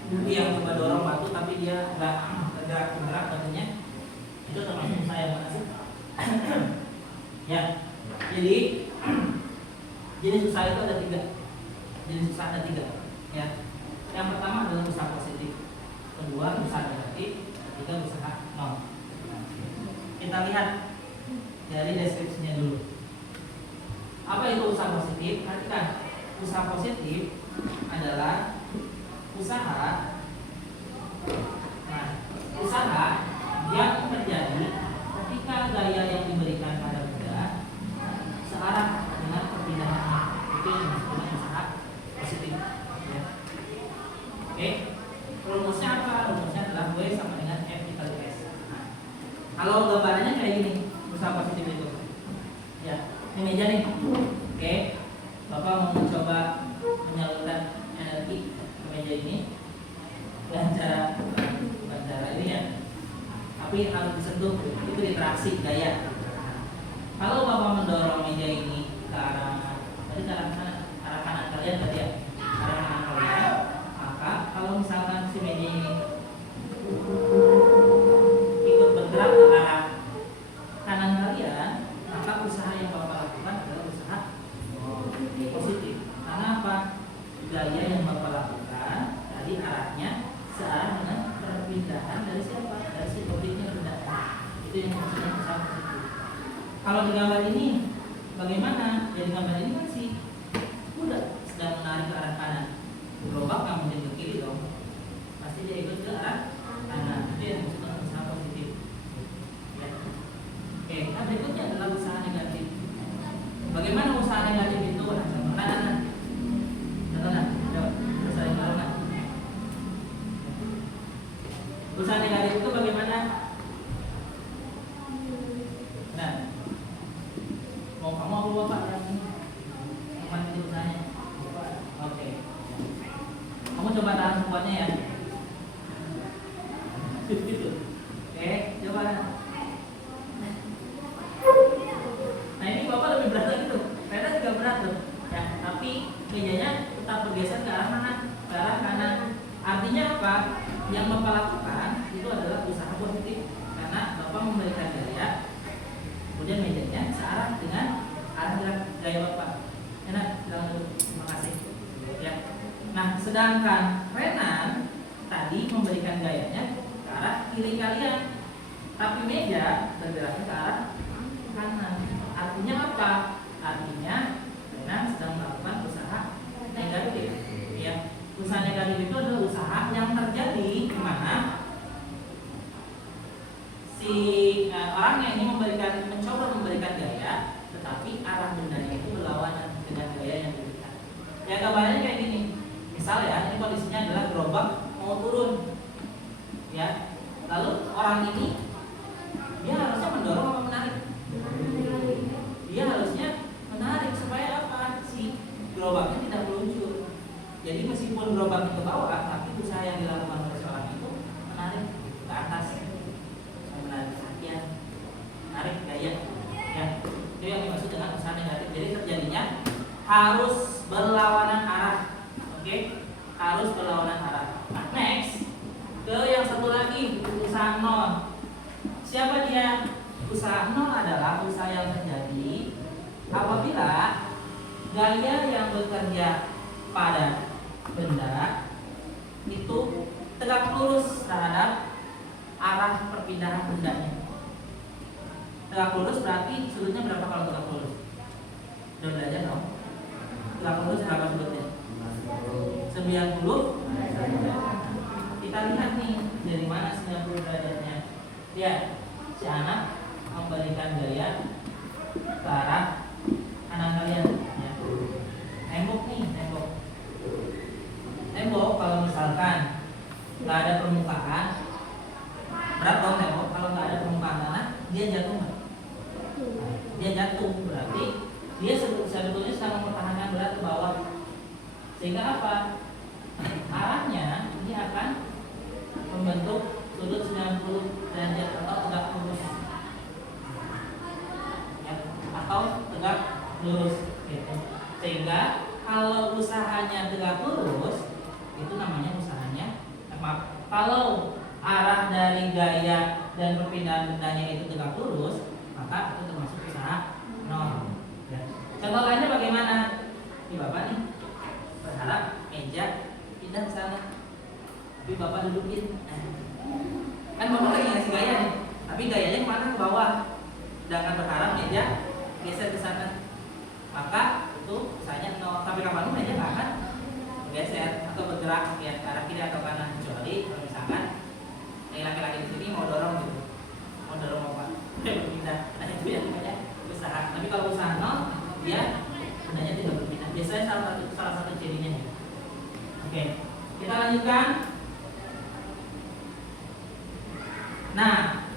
Budi yang coba dorong batu tapi dia nggak bergerak batunya. Itu termasuk usaha yang mana sih? Ya. Jadi jenis usaha itu ada 3. Jenis usaha ada 3 ya. Yang pertama adalah usaha positif, kedua usaha negatif, ketiga usaha nol. Kita lihat dari deskripsinya dulu. Apa itu usaha positif? Perhatikan, usaha positif adalah usaha, nah, usaha yang terjadi ketika gaya yang diberikan pada benda searah dengan perpindahannya. Itu yang disebut usaha positif. Ya. Oke, rumusnya apa? Rumusnya adalah W sama dengan F dikali S. Nah, kalau gambarannya kayak gini, usaha positif itu. Ya, ini meja nih. Oke, Bapak mau mencoba menyalurkan energi ke meja ini dengan cara ini ya. Tapi harus disentuh, itu interaksi gaya. Kalau Bapak mendorong meja ini ke arah tadi ke arah kanan kalian tadi ya, arah kanan kalian, maka kalau misalkan si meja ini ikut bergerak ke arah kanan kalian, maka usaha yang Bapak lakukan adalah usaha positif. Karena apa? Gaya yang Bapak lakukan tadi arahnya searah dengan perpindahan dari siapa? Dari si objeknya benda. Itu yang maksudnya usaha positif. Kalau di gambar ini bagaimana? Ya di gambar ini kan si kuda sedang menarik ke arah kanan. Gerobak nggak mungkin ke kiri dong. Pasti dia ikut ke arah kanan. Itu yang maksudnya usaha positif. Ya. Oke, nah berikutnya adalah usaha negatif. Bagaimana usaha negatif itu? Kanan. Usaha negatif itu bagaimana? Nah, mau kamu apa Bapak yang ini? Apa itu usahanya? Oke. Kamu coba tahan semuanya ya. Oke, coba. Nah ini Bapak lebih berat lagi tuh. Rena juga berat tuh. Ya, tapi mejanya tetap bergeser ke arah mana? Ke arah kanan. Artinya apa? Yang Bapak lakukan itu adalah usaha positif karena Bapak memberikan gaya, kemudian mejanya searah dengan arah gerak gaya Bapak. Enak, bilang dulu. Terima kasih. Ya. Nah, sedangkan Renan tadi memberikan gayanya ke arah kiri kalian, tapi meja bergeraknya ke arah kanan. Artinya apa? Artinya Renan sedang melakukan usaha negatif. Ya. Usaha negatif itu adalah usaha yang terjadi di mana si orang yang ini mencoba memberikan gaya, tetapi arah bendanya itu berlawanan dengan gaya yang diberikan. Ya gambarnya kayak gini. Misal ya, ini kondisinya adalah gerobak mau turun. Ya. Lalu orang ini dia harusnya mendorong apa menarik? Dia harusnya menarik supaya apa? Si gerobaknya tidak meluncur. Jadi meskipun gerobaknya ke bawah, tapi usaha yang dilakukan oleh seorang itu menarik ke atas, menarik perhatian, menarik gaya. Ya, itu yang dimaksud dengan usaha negatif. Jadi terjadinya harus berlawanan arah, oke? Harus berlawanan arah. Nah, next ke yang satu lagi, usaha nol. Siapa dia? Usaha nol adalah usaha yang terjadi apabila gaya yang bekerja pada benda itu tegak lurus terhadap arah perpindahan bendanya. Tegak lurus berarti sudutnya berapa kalau tegak lurus? Udah belajar dong? Tegak lurus berapa sudutnya? 90. Kita lihat nih dari mana 90 derajatnya. Ya, si anak memberikan gaya ke arah kanan kalian. Ya. Tembok nih, tembok. Tembok kalau misalkan nggak ada permukaan, berat dong tembok. Kalau nggak ada permukaan tanah, dia jatuh nggak? Dia jatuh, berarti dia sebetulnya sedang mempertahankan berat ke bawah. Sehingga apa? Arahnya ini akan membentuk sudut 90 derajat atau tegak lurus. Ya, atau tegak lurus gitu. Sehingga kalau usahanya tegak lurus, itu namanya usahanya, maaf, kalau arah dari gaya dan perpindahan bendanya itu tegak lurus, maka itu termasuk usaha nol. Ya. Contoh lainnya bagaimana? Ini Bapak nih berharap meja pindah ke sana, tapi Bapak dudukin. Kan Bapak lagi ngasih gaya nih, tapi gayanya kemana? Ke bawah. Sedangkan berharap meja geser ke sana, maka itu usahanya 0 sampai kapanpun aja nggak akan bergeser atau bergerak ya ke arah kiri atau kanan, kecuali kalau misalkan laki-laki di sini mau dorong gitu, mau dorong apa berpindah, nah itu yang namanya usaha. Tapi kalau usaha 0 dia hendaknya tidak berpindah, biasanya salah satu cirinya ya. Oke, kita lanjutkan. Nah,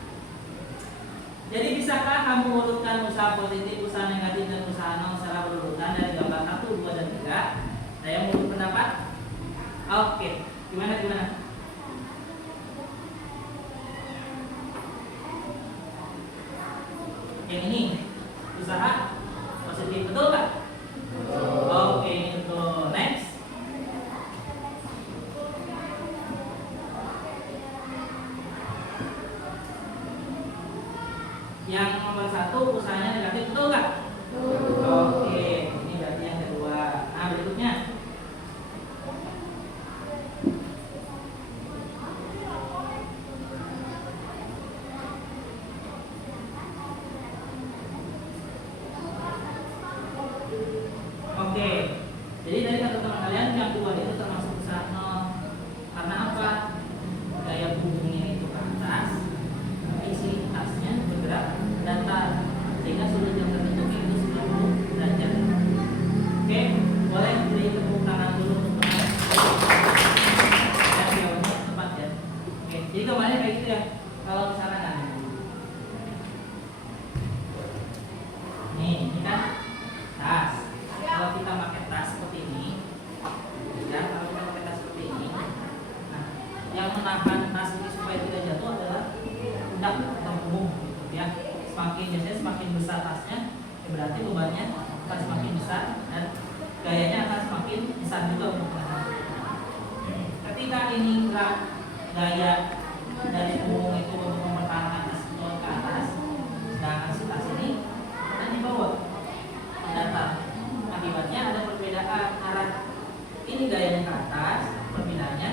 jadi bisakah kamu urutkan usaha positif, usaha negatif, dan usaha 0 secara berurutan dari gambar 1, 2, dan 3? Saya mau pendapat. Oke, gimana? Yang ini usaha positif, betul nggak? Oke, betul. Next. Yang nomor 1 usahanya negatif, betul nggak? Oke, ini berarti yang kedua. Nah, berikutnya. Oke, jadi dari kata-kata kalian yang kedua itu termasuk usaha 0. Karena apa? Gaya punggungnya itu ke atas, isi tasnya bergerak datar, sehingga sudut yang terbentuknya itu 90 derajat. Oke, boleh beri tepuk tangan dulu untuk yang jawabnya tepat ya. Oke, jadi kemarin kayak gitu ya. Kalau misalkan nih, ini kan tas. Kalau kita pakai tas seperti ini, ya, kalau kita pakai tas seperti ini, nah, yang menahan tas ini supaya tidak jatuh adalah pundak atau punggung, gitu ya. Semakin besar tasnya, ya berarti bebannya akan semakin besar dan gayanya akan semakin besar juga untuk menahan. Ketika ini gerak gaya dari punggung itu untuk mempertahankan tas itu ke atas, sedangkan si tas ini akan dibawa ke datar. Akibatnya ada perbedaan arah, ini gayanya ke atas, perbedaannya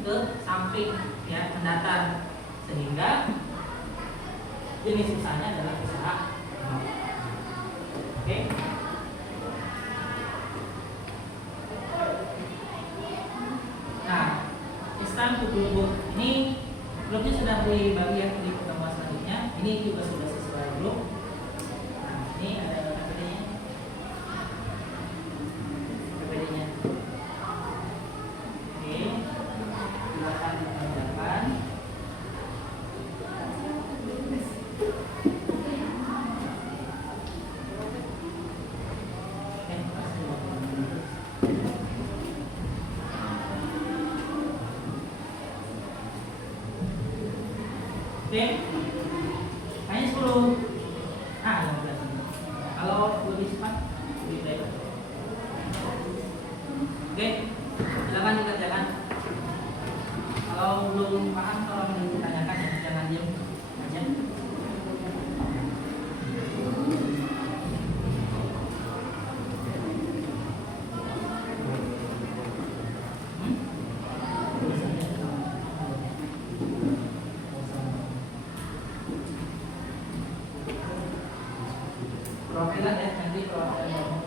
ke samping ya, mendatar, sehingga jenis usahanya adalah usaha 0. Oke. Nah, instan kubur ini grupnya sudah dibagi ya di pertemuan selanjutnya. Ini juga sudah sesuai grup. Nah, ini ada PPD-nya. Oke, silakan dikerjakan. Oke, hanya 10. Yang 11. Kalau lebih cepat, lebih baik. Oke, silakan dikerjakan. Kalau belum paham, kalau mau ditanyakan ya jangan diam aja. Perwakilan ya, nanti perwakilan.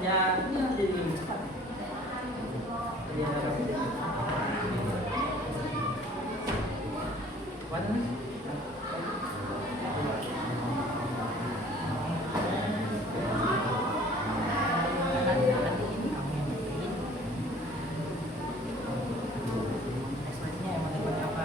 kerja ini harus jadi lebih cepat. Jadi ada ekspresinya emang seperti apa?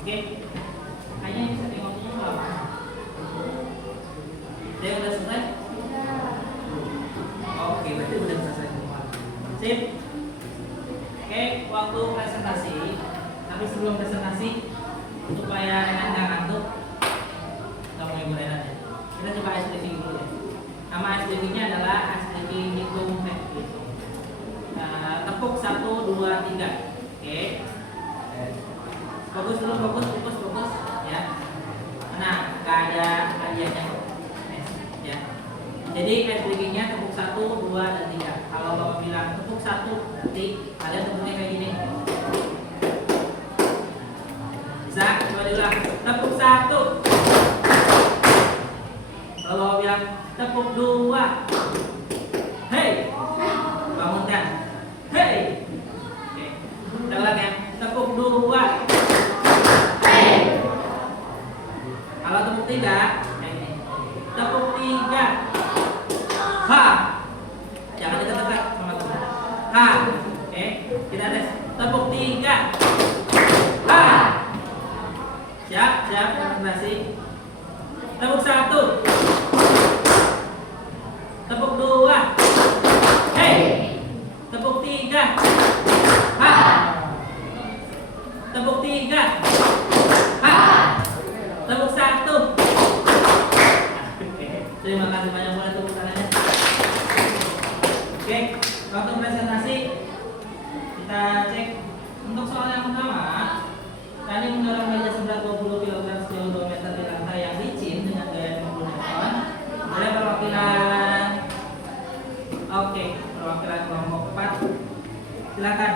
Oke, kayaknya bisa tengoknya berapa? Dia udah selesai? Oke, berarti udah selesai semua. Sip. Oke, waktu presentasi. Tapi sebelum presentasi, supaya Renan nggak ngantuk, kita mulai Renan ya. Kita coba ice breaking dulu ya. Nama ice breakingnya adalah ice breaking hitung teknis. Tepuk 1, 2, 3. Oke. Fokus dulu, fokus ya. Nah, nggak ada kajiannya ya. Jadi ice breakingnya tepuk 1, 2, dan 3. Kalau bapak bilang tepuk 1, berarti kalian tepuknya kayak gini. Bisa? Coba diulang. Tepuk 1. Kalau bapak bilang tepuk 2. Hei, bangunkan. Hei. Oke, kita ulang ya. Tepuk 2. Kalau tepuk 3, tepuk 3. Ha. Jangan dekat-dekat sama teman. Ha. Oke, kita tes. Tepuk 3. Ha. Siap, konsentrasi. Tepuk 1. Tepuk 2. Hei. Tepuk 3. Ha. Tepuk 3. Ha. Tepuk 1. Terima kasih banyak buat tepuk tangannya. Oke, waktu presentasi kita cek untuk soal yang pertama. Tadi mendorong meja seberat 20 kg sejauh 2 meter di lantai yang licin dengan gaya 50 Newton. Ada perwakilan. Oke, perwakilan kelompok 4. Silakan.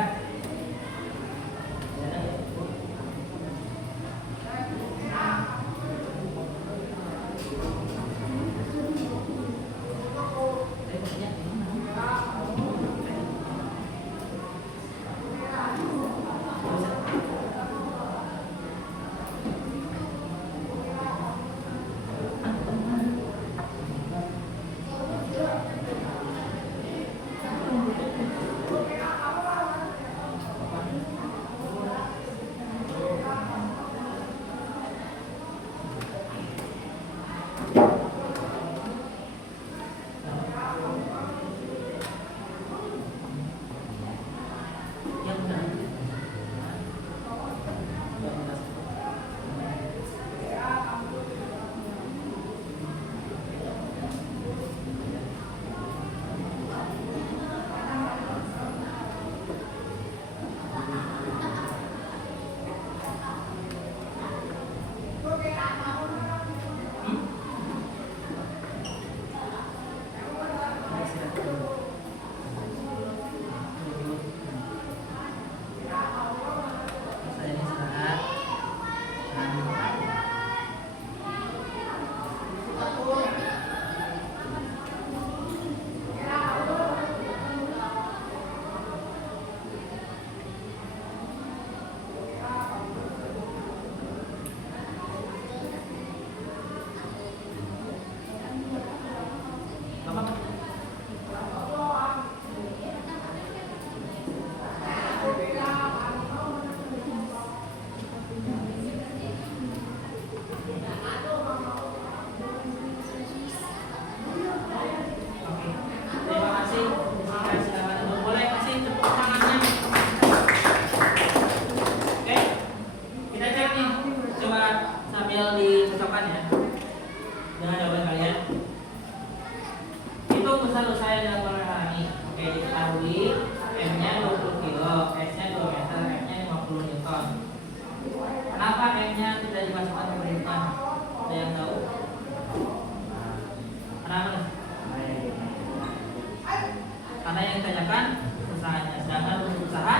Karena yang ditanyakan usahanya, sedangkan untuk usaha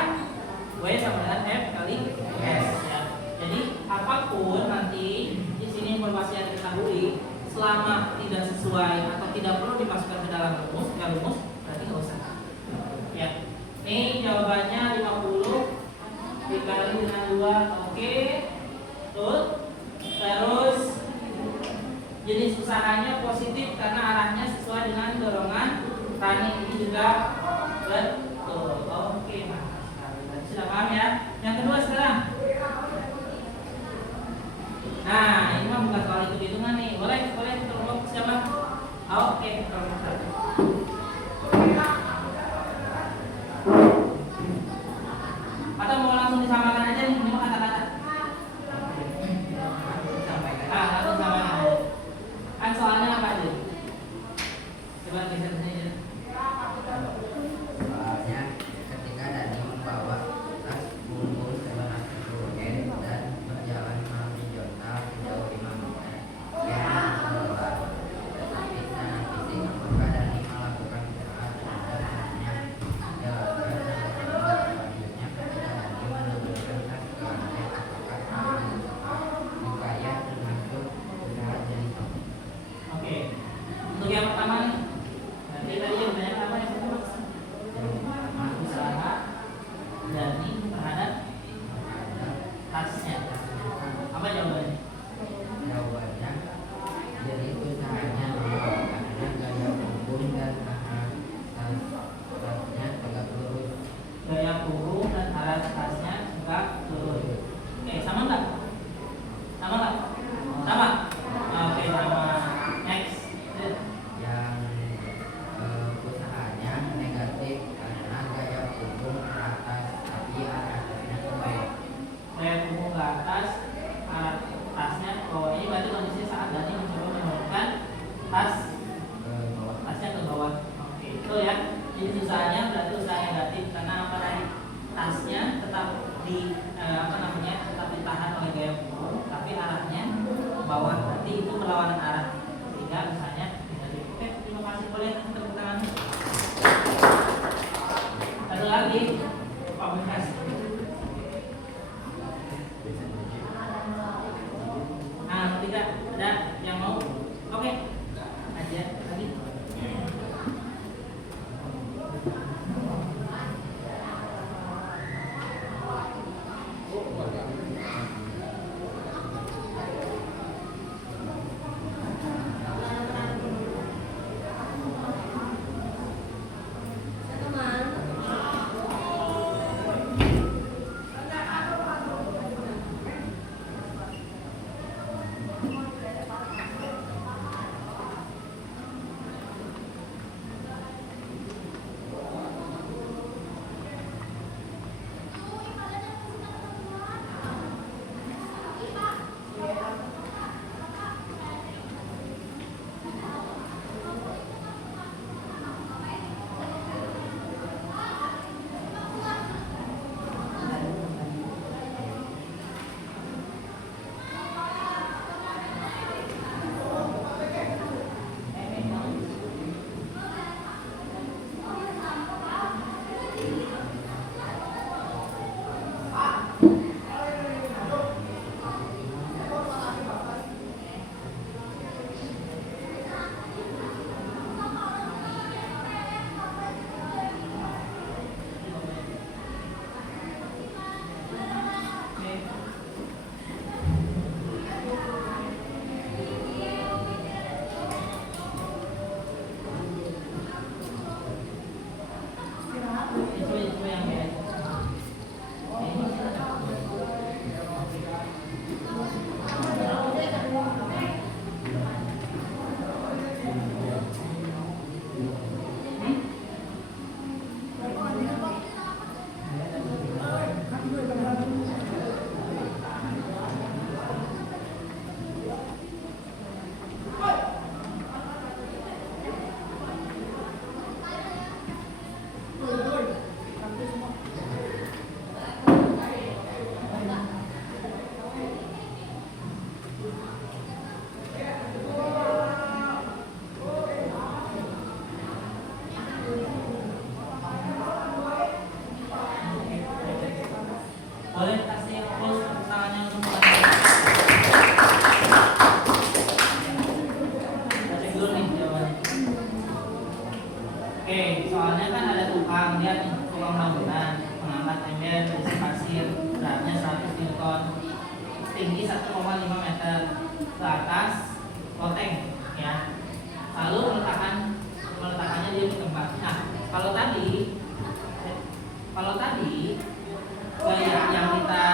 W sama dengan F kali S ya. Jadi apapun nanti di sini informasi yang diketahui selama tidak sesuai atau tidak perlu dimasukkan ke dalam rumus, berarti nggak usah. Ya, ini jawabannya 50 dikali dengan 2, oke, betul. Terus jenis usahanya positif karena arahnya sesuai dengan dorongan running, ini juga betul. Oke, mantap sekali. Berarti sudah paham ya. Yang kedua sekarang. Nah, ini mah bukan soal hitung-hitungan nih. Boleh kelompok siapa? Oke, kelompok satu. Atau mau langsung disamakan aja nih, ini mah kata-kata. Langsung samakan aja. Kan soalnya apa aja? Coba geser sini aja. Soalnya ketika Dani membawa tas punggung sebelah N dan berjalan horizontal sejauh 5 meter, yang mengelola. Tetapi secara fisik apakah Dani melakukan usaha terhadap tasnya? Jawaban selanjutnya ketika Dani menurunkan tas ke lantai, apakah hal usaha upaya termasuk usaha jadi top? Oke. Untuk yang pertama nih. Nanti tadi yang banyak apa yang pertama? Usaha Dani terhadap tasnya. Apa jawabannya? Jawabannya jadi usahanya dulu karena gaya punggung dan arah tasnya tegak lurus. Gaya punggung dan arah tasnya tegak lurus. Oke, sama nggak? Sama nggak? Sama. Oke, sama. Next. Yang usahanya negatif karena gaya punggung ke atas tapi arah tasnya ke bawah. Gaya punggung ke atas, arah tasnya ke bawah. Ini berarti kondisi saat Dani mencoba menurunkan tasnya ke bawah. Oke, itu ya. Jadi usahanya berarti usaha negatif karena apa tadi? Tasnya tetap tetap ditahan oleh gaya punggung, tapi arahnya ke bawah. Berarti itu berlawanan arah. Sehingga usahanya negatif. Oke, terima kasih, boleh tepuk tangan. Satu lagi, komunikasi. Nah, tidak ada yang mau? Oke, aja lagi. Teman, Oke, soalnya kan ada tukang, lihat nih, tukang bangunan mengangkat ember berisi pasir, beratnya 100 Newton, tinggi 1,5 meter, ke atas loteng, ya. Lalu peletakannya dia di tempat. Nah, kalau tadi gaya yang kita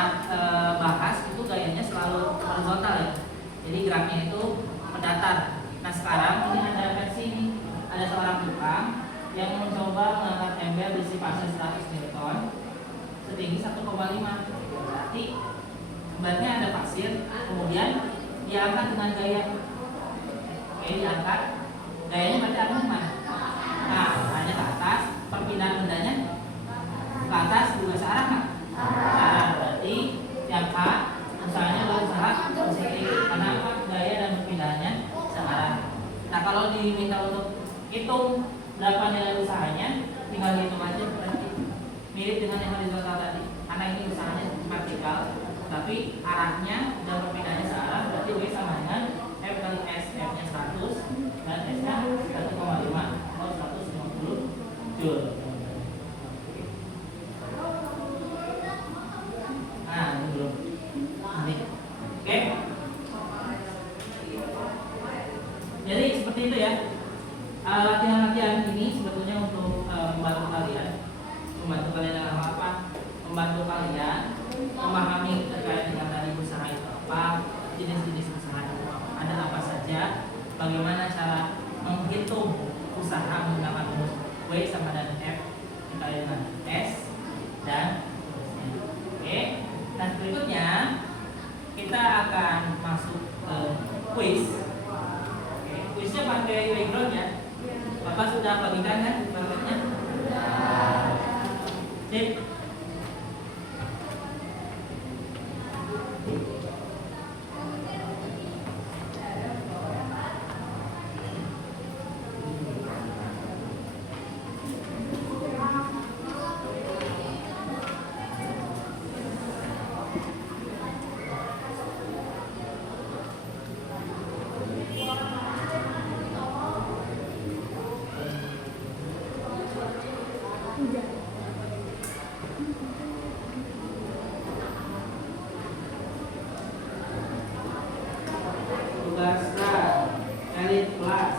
bahas itu gayanya selalu horizontal ya. Jadi geraknya itu mendatar. Nah, sekarang ini ada versi ini. Ada seorang tukang yang mencoba mengangkat ember berisi pasir 100 Newton setinggi 1,5. Berarti ada pasir, kemudian diangkat dengan gaya. Oke, diangkat. Gayanya berarti arahnya kemana? Nah, arahnya ke atas. Perpindahan bendanya ke atas juga searah nggak? Searah. Berarti yang A usahanya berusaha positif. Karena apa? Gaya dan perpindahannya searah. Nah, kalau diminta untuk hitung berapa nilai usahanya, tinggal hitung aja. Berarti mirip dengan yang horizontal tadi. Karena ini usahanya vertikal, tapi arahnya dan perpindahannya searah. Berarti W sama dengan F kali S. F-nya 100 dan S-nya 1,5 atau 150 Joule. Nah, ini belum. Ini. Oke. Jadi seperti itu ya. Latihan-latihan ini sebetulnya untuk membantu kalian dalam apa? Membantu kalian memahami terkait dengan tadi usaha itu apa, jenis-jenis usaha itu ada apa saja, bagaimana cara menghitung usaha menggunakan rumus W sama dengan F dikali dengan S dan seterusnya. Oke. Nah, berikutnya kita akan masuk ke quiz. Oke, quiznya pakai background ya. Bapak sudah bagikan kan backgroundnya? Sip. Tugas elit kelas.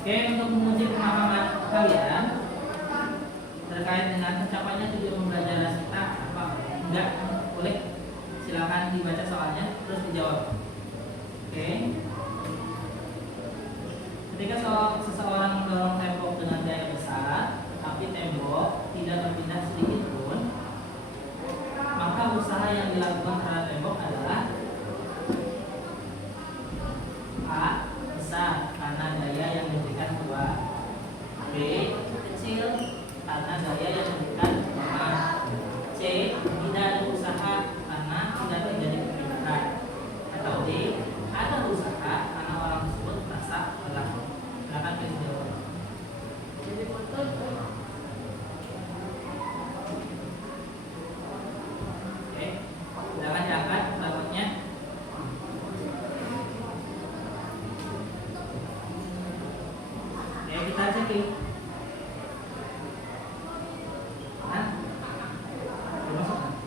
Oke, untuk menguji pemahaman kalian terkait dengan tercapainya tujuan pembelajaran kita apa enggak, boleh silakan dibaca soalnya terus dijawab. Oke. Ketika seseorang mendorong tembok dengan daya besar, tapi tembok tidak berpindah sedikit pun, maka usaha yang dilakukan terhadap tembok adalah A. Besar karena daya yang diberikan kuat, B. Kecil karena daya yang diberikan lemah, C. Tidak ada usaha karena tidak terjadi perpindahan, atau D. Ada usaha karena orang tersebut merasa lelah. Silakan pilih jawab. Oke, silakan diangkat rapotnya. Ya, kita cek nih. Hah? Belum masuk kan?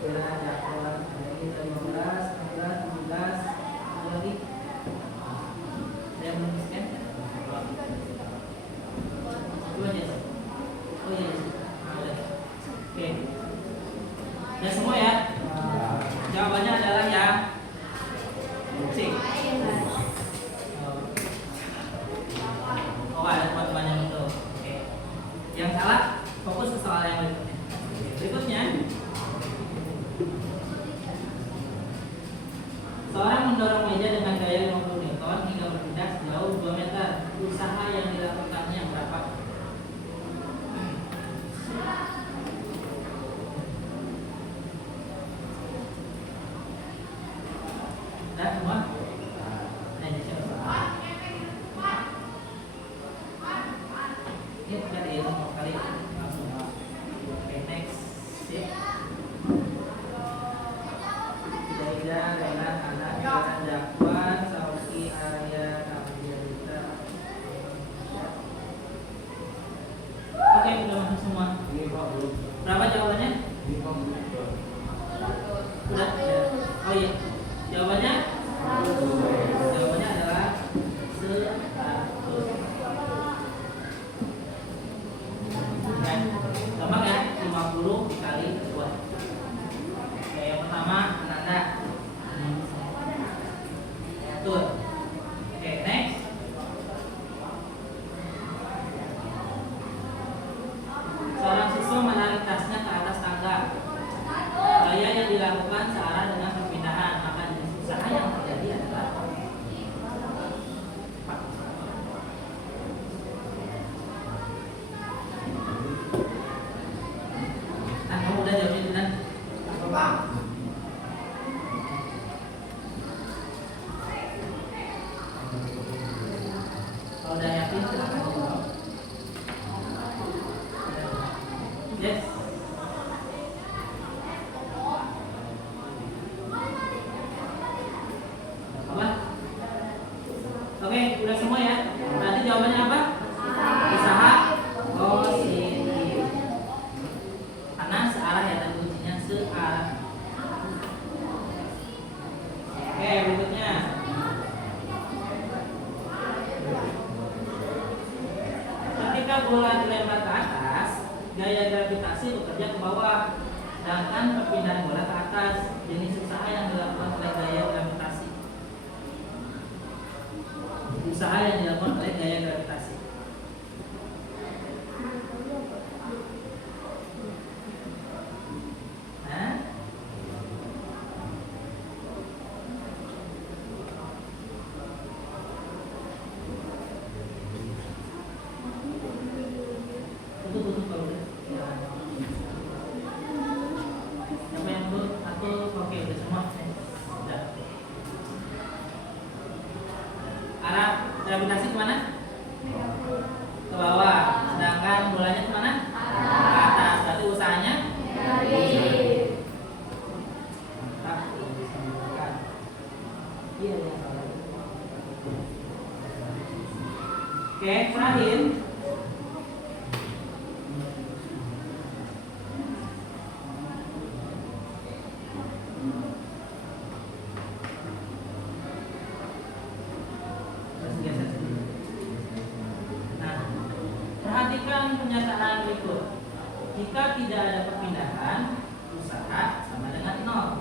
Sudah ada orang ini 15, 16, 17, ada lagi. Ada yang belum scan? Dua aja. Oh iya. Nah, udah. Oke. Udah semua ya? Jawabannya adalah yang C. Oh, ada teman-teman yang betul. Oke. Yang salah fokus ke soal yang berikutnya. Berikutnya, seorang mendorong meja Zakwan, Sauki, Arya, Kamdia, Rita. Oke, udah masuk semua. Berapa jawabannya? Udah? Ya. Oh iya. Jawabannya? Jawabannya adalah 100. Ya, gampang ya, 50 dikali 2. Oke, yang pertama Ananda. Betul. Oke, next. Seorang siswa menarik tasnya ke atas tangga. Gaya yang dilakukan searah dengan perpindahan, maka jenis usaha yang terjadi adalah nah, kamu udah jawabin dan kalau udah yakin silakan jawab. Yes. Apa? Oke, udah semua ya. Berarti jawabannya apa? Usaha positif. Karena searah ya, tadi kuncinya searah. Oke, berikutnya. Ketika bola dilempar ke atas, gaya gravitasi bekerja ke bawah. Sedangkan perpindahan bola ke atas, jenis usaha yang dilakukan oleh gaya gravitasi. Usaha yang dilakukan oleh gaya gravitasi. Nah, tutup kalau udah. Siapa yang tutup? Satu, oke udah semua. Udah. Arah gravitasi kemana? Ke bawah. Sedangkan bolanya kemana? Ke atas. Berarti usahanya? Iya, iya, salah. Oke, terakhir. Nah, perhatikan pernyataan berikut. Jika tidak ada perpindahan, usaha sama dengan 0.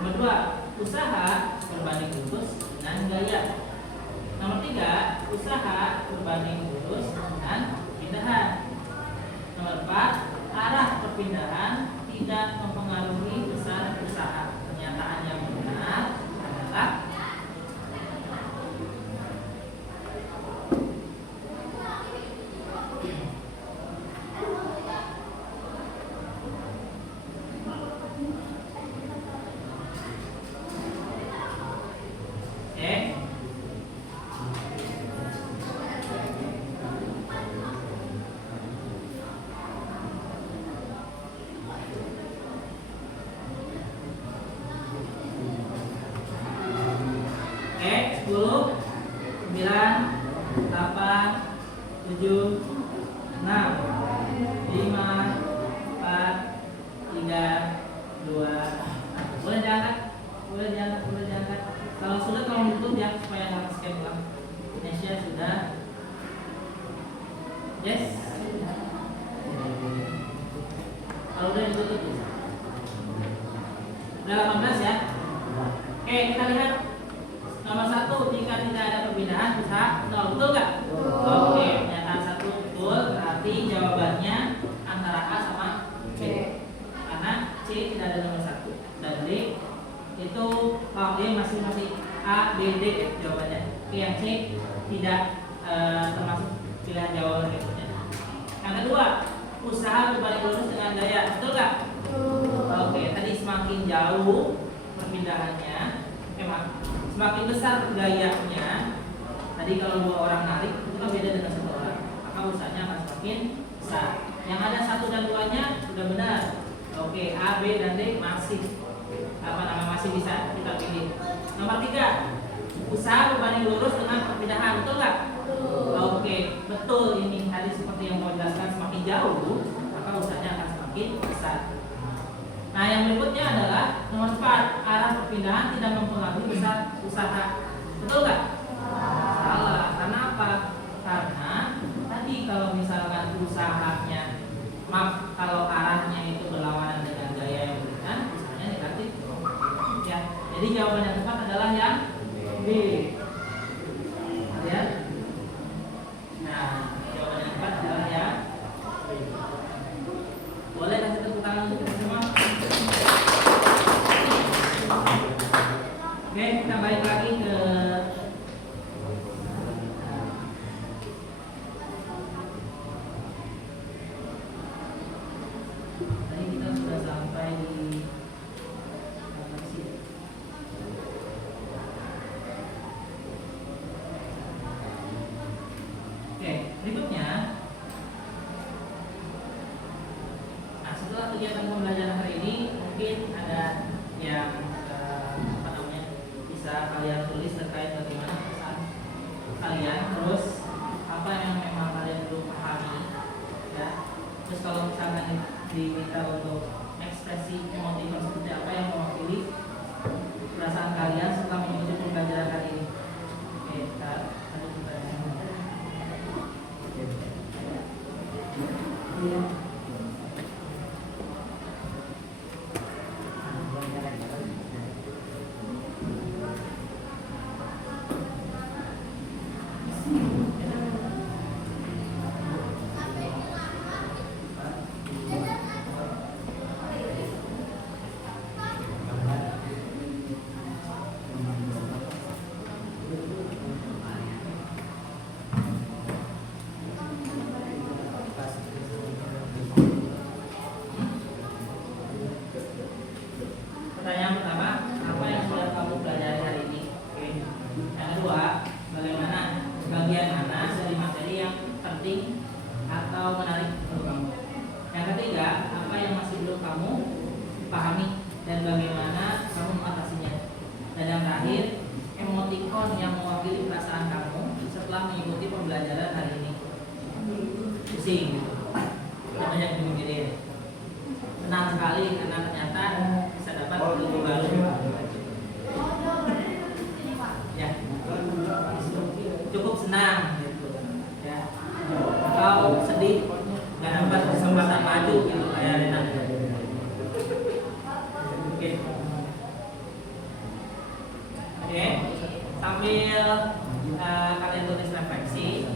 Nomor 2, usaha berbanding lurus dengan gaya. Nomor 3, usaha berbanding lurus dengan perpindahan. Nomor 4, arah perpindahan tidak mempengaruhi besar usaha. Pernyataan yang benar adalah Oke, 10, 9, 8, 7, 6, 5, 4, 3, 2, 1. Boleh diangkat? Boleh diangkat, boleh diangkat. Kalau sudah tolong ditutup ya supaya nggak skip ulang. Indonesia sudah. Yes. Kalau udah ditutup. Udah 18 ya. Oke, kita lihat. Nomor 1, jika tidak ada perpindahan usaha 0, betul nggak? Oke, pernyataan 1 betul. Berarti jawabannya antara A sama B. Karena C tidak ada nomor 1 dan D itu D masih A, B, D ya, jawabannya. Oke, yang C tidak termasuk pilihan jawaban berikutnya. Yang kedua, usaha berbanding lurus dengan gaya, betul nggak? Oke, tadi semakin jauh perpindahannya, semakin besar gayanya. Tadi kalau 2 orang narik itu kan beda dengan 1 orang, maka usahanya akan semakin besar. Yang ada 1 dan 2-nya sudah benar. Oke, A, B dan D masih masih bisa kita pilih. Nomor 3, usaha berbanding lurus dengan perpindahan, betul nggak? Oke, betul ini. Tadi seperti yang mau jelaskan, semakin jauh maka usahanya akan semakin besar. Nah, yang berikutnya adalah nomor 4, arah perpindahan tidak mempengaruhi besar usaha, betul nggak? Salah. Karena apa? Karena tadi kalau misalkan usahanya, maaf, kalau arahnya itu berlawanan dengan gaya yang berikan, usahanya negatif. Ya, jadi jawaban yang tepat adalah yang B. Lihat. Nah, jawaban yang tepat adalah yang B. Boleh kasih tepuk tangan untuk kita semua? Oke, kita balik lagi ke tadi kita sudah sampai di apa sih? Oke, berikutnya. Nah, setelah kegiatan pembelajaran hari ini, mungkin ada yang apa namanya, bisa kalian tulis terkait bagaimana pesan kalian, terus apa yang memang kalian belum pahami, ya. Terus kalau misalkan diminta untuk ekspresi emotikon seperti apa yang mewakili perasaan kalian setelah mengikuti pembelajaran hari ini. Oke, kita lanjut pertanyaan. Iya. Pertanyaan pertama, apa yang sudah kamu pelajari hari ini? Oke. Yang kedua, bagaimana bagian mana dari materi yang penting atau menarik untuk kamu? Yang ketiga, apa yang masih belum kamu pahami dan bagaimana kamu mengatasinya? Dan yang terakhir, emotikon yang mewakili perasaan kamu setelah mengikuti pembelajaran hari ini. Pusing gitu. Banyak yang mikirin. Senang sekali karena ternyata bisa dapat ilmu baru. Ya, cukup senang gitu. Ya, atau sedih nggak dapat kesempatan maju gitu kayak Rena. Oke, oke. Sambil kalian tulis refleksi,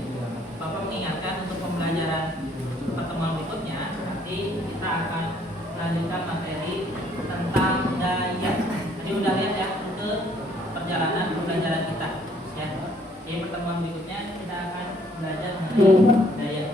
Bapak mengingatkan untuk pembelajaran pertemuan berikutnya nanti kita akan melanjutkan materi tentang daya. Jadi udah lihat ya untuk perjalanan pembelajaran kita ya. Jadi pertemuan berikutnya kita akan belajar mengenai daya.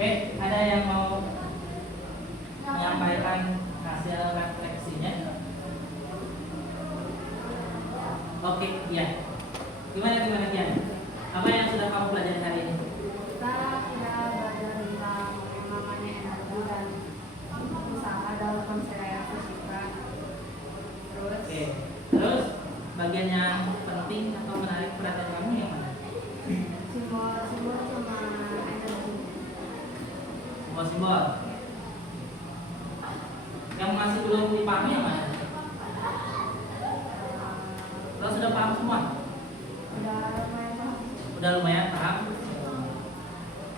Oke, ada yang mau menyampaikan hasil refleksinya? Oke, iya. Gimana Kian? Apa yang sudah kamu pelajari hari ini? Kita tidak belajar tentang yang namanya energi dan usaha dalam konsep fisika. Terus Oke. Terus bagian yang penting atau menarik perhatian kamu yang mana? simbol-simbol sama energi. Simbol-simbol. Yang belum dipahami yang mana? Kalau sudah paham semua? Udah lumayan paham.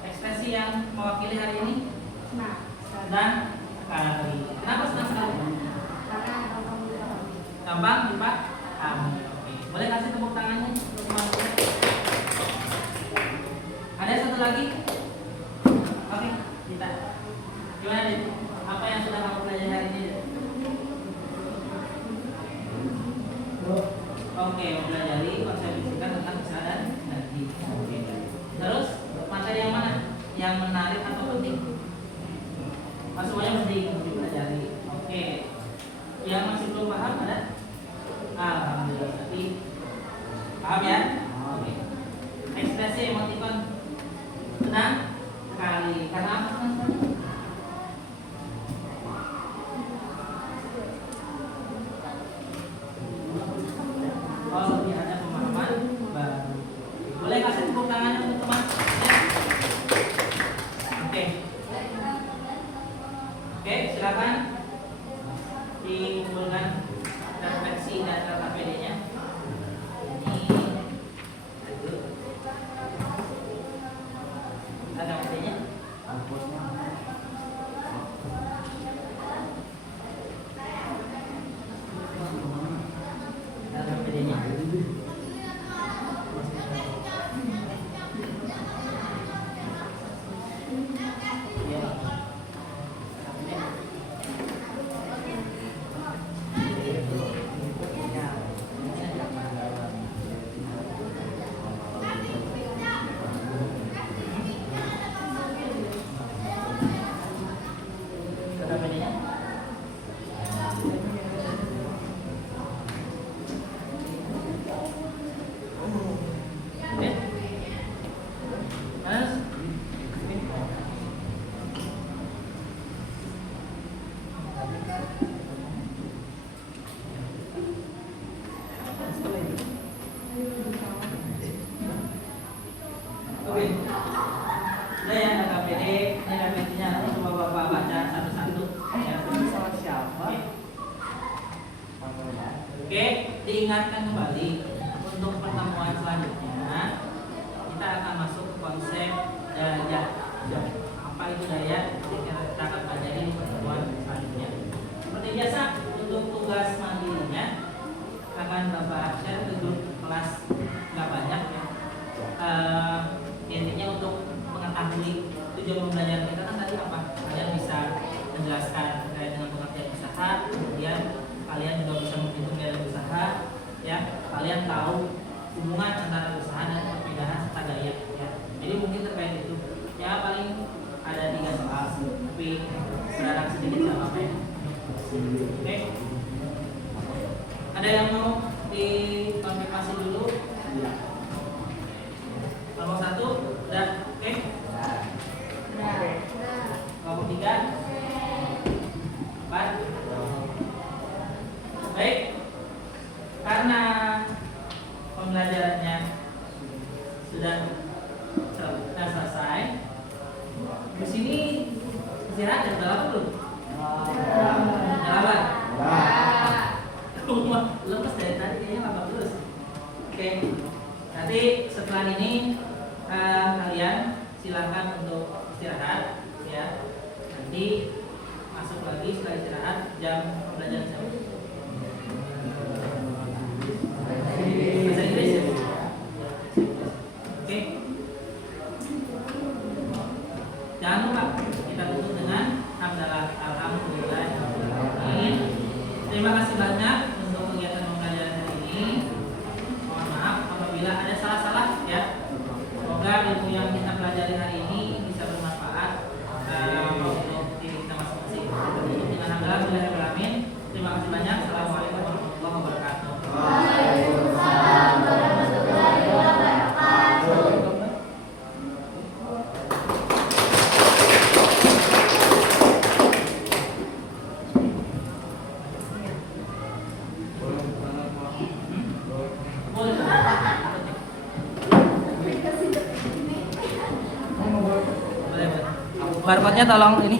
Ekspresi yang mewakili hari ini? Senang sekali. Kenapa senang sekali? Gampang dipahami. Oke. Boleh kasih tepuk tangannya untuk teman-teman? Ada satu lagi? Oke, kita. Gimana Dit? Apa yang sudah kamu pelajari hari ini? Oke, mempelajari konsep fisika tentang usaha dan energi. Oke. Terus materi yang mana? Yang menarik atau penting? Semuanya penting untuk dipelajari. Oke. Yang masih belum paham ada? Alhamdulillah. Tapi paham ya? Oke. Ekspresi emotikon senang sekali. Karena apa senang sekali? Oh, lebih ada pemahaman baru. Boleh kasih tepuk tangannya untuk teman? Ya. Oke. Oke, silakan dikumpulkan refleksi dan KKPD-nya. Ini KKPD-nya. KKPD-nya. Oke. Sudah ya KKPD, ini refleksinya nanti coba Bapak baca satu-satu. Ya. Sama siapa? Oke, diingatkan kembali untuk pertemuan selanjutnya kita akan masuk ke konsep daya. Apa itu daya? Kita akan pelajari di pertemuan selanjutnya. Seperti biasa untuk tugas mandirinya akan Bapak share ke grup kelas, nggak banyak ya. Intinya untuk mengetahui tujuan pembelajaran kita kan tadi apa? Kalian bisa menjelaskan terkait dengan pengertian usaha, kemudian kalian juga bisa menghitung nilai usaha, ya. Kalian tahu hubungan antara usaha dan perpindahan serta daya, ya. Jadi mungkin terkait itu, ya paling ada 3 soal, tapi sederhana sedikit nggak apa-apa ya. Oke. Ada yang mau dikonfirmasi dulu? Kelompok 1 udah oke? Kelompok 3 4. Baik, karena pembelajarannya sudah selesai, di sini istirahat jam berapa belum? Jam 8. Lemes dari tadi kayaknya 8 terus. Oke, nanti setelah ini kalian silakan untuk istirahat, ya. Nanti masuk lagi setelah istirahat jam pembelajaran saya. Bahasa Inggris ya? Oke. Jangan lupa kita tutup dengan hamdalah alhamdulillah. Terima kasih banyak untuk kegiatan pembelajaran hari ini. Mohon maaf apabila ada salah-salah ya. Semoga ilmu yang kita pelajari hari ini bisa bermanfaat untuk diri kita masing-masing. Tutup dengan hamdalah. Terima kasih banyak. Assalamualaikum warahmatullahi wabarakatuh. Waalaikumsalam warahmatullahi wabarakatuh. Barcode-nya tolong ini.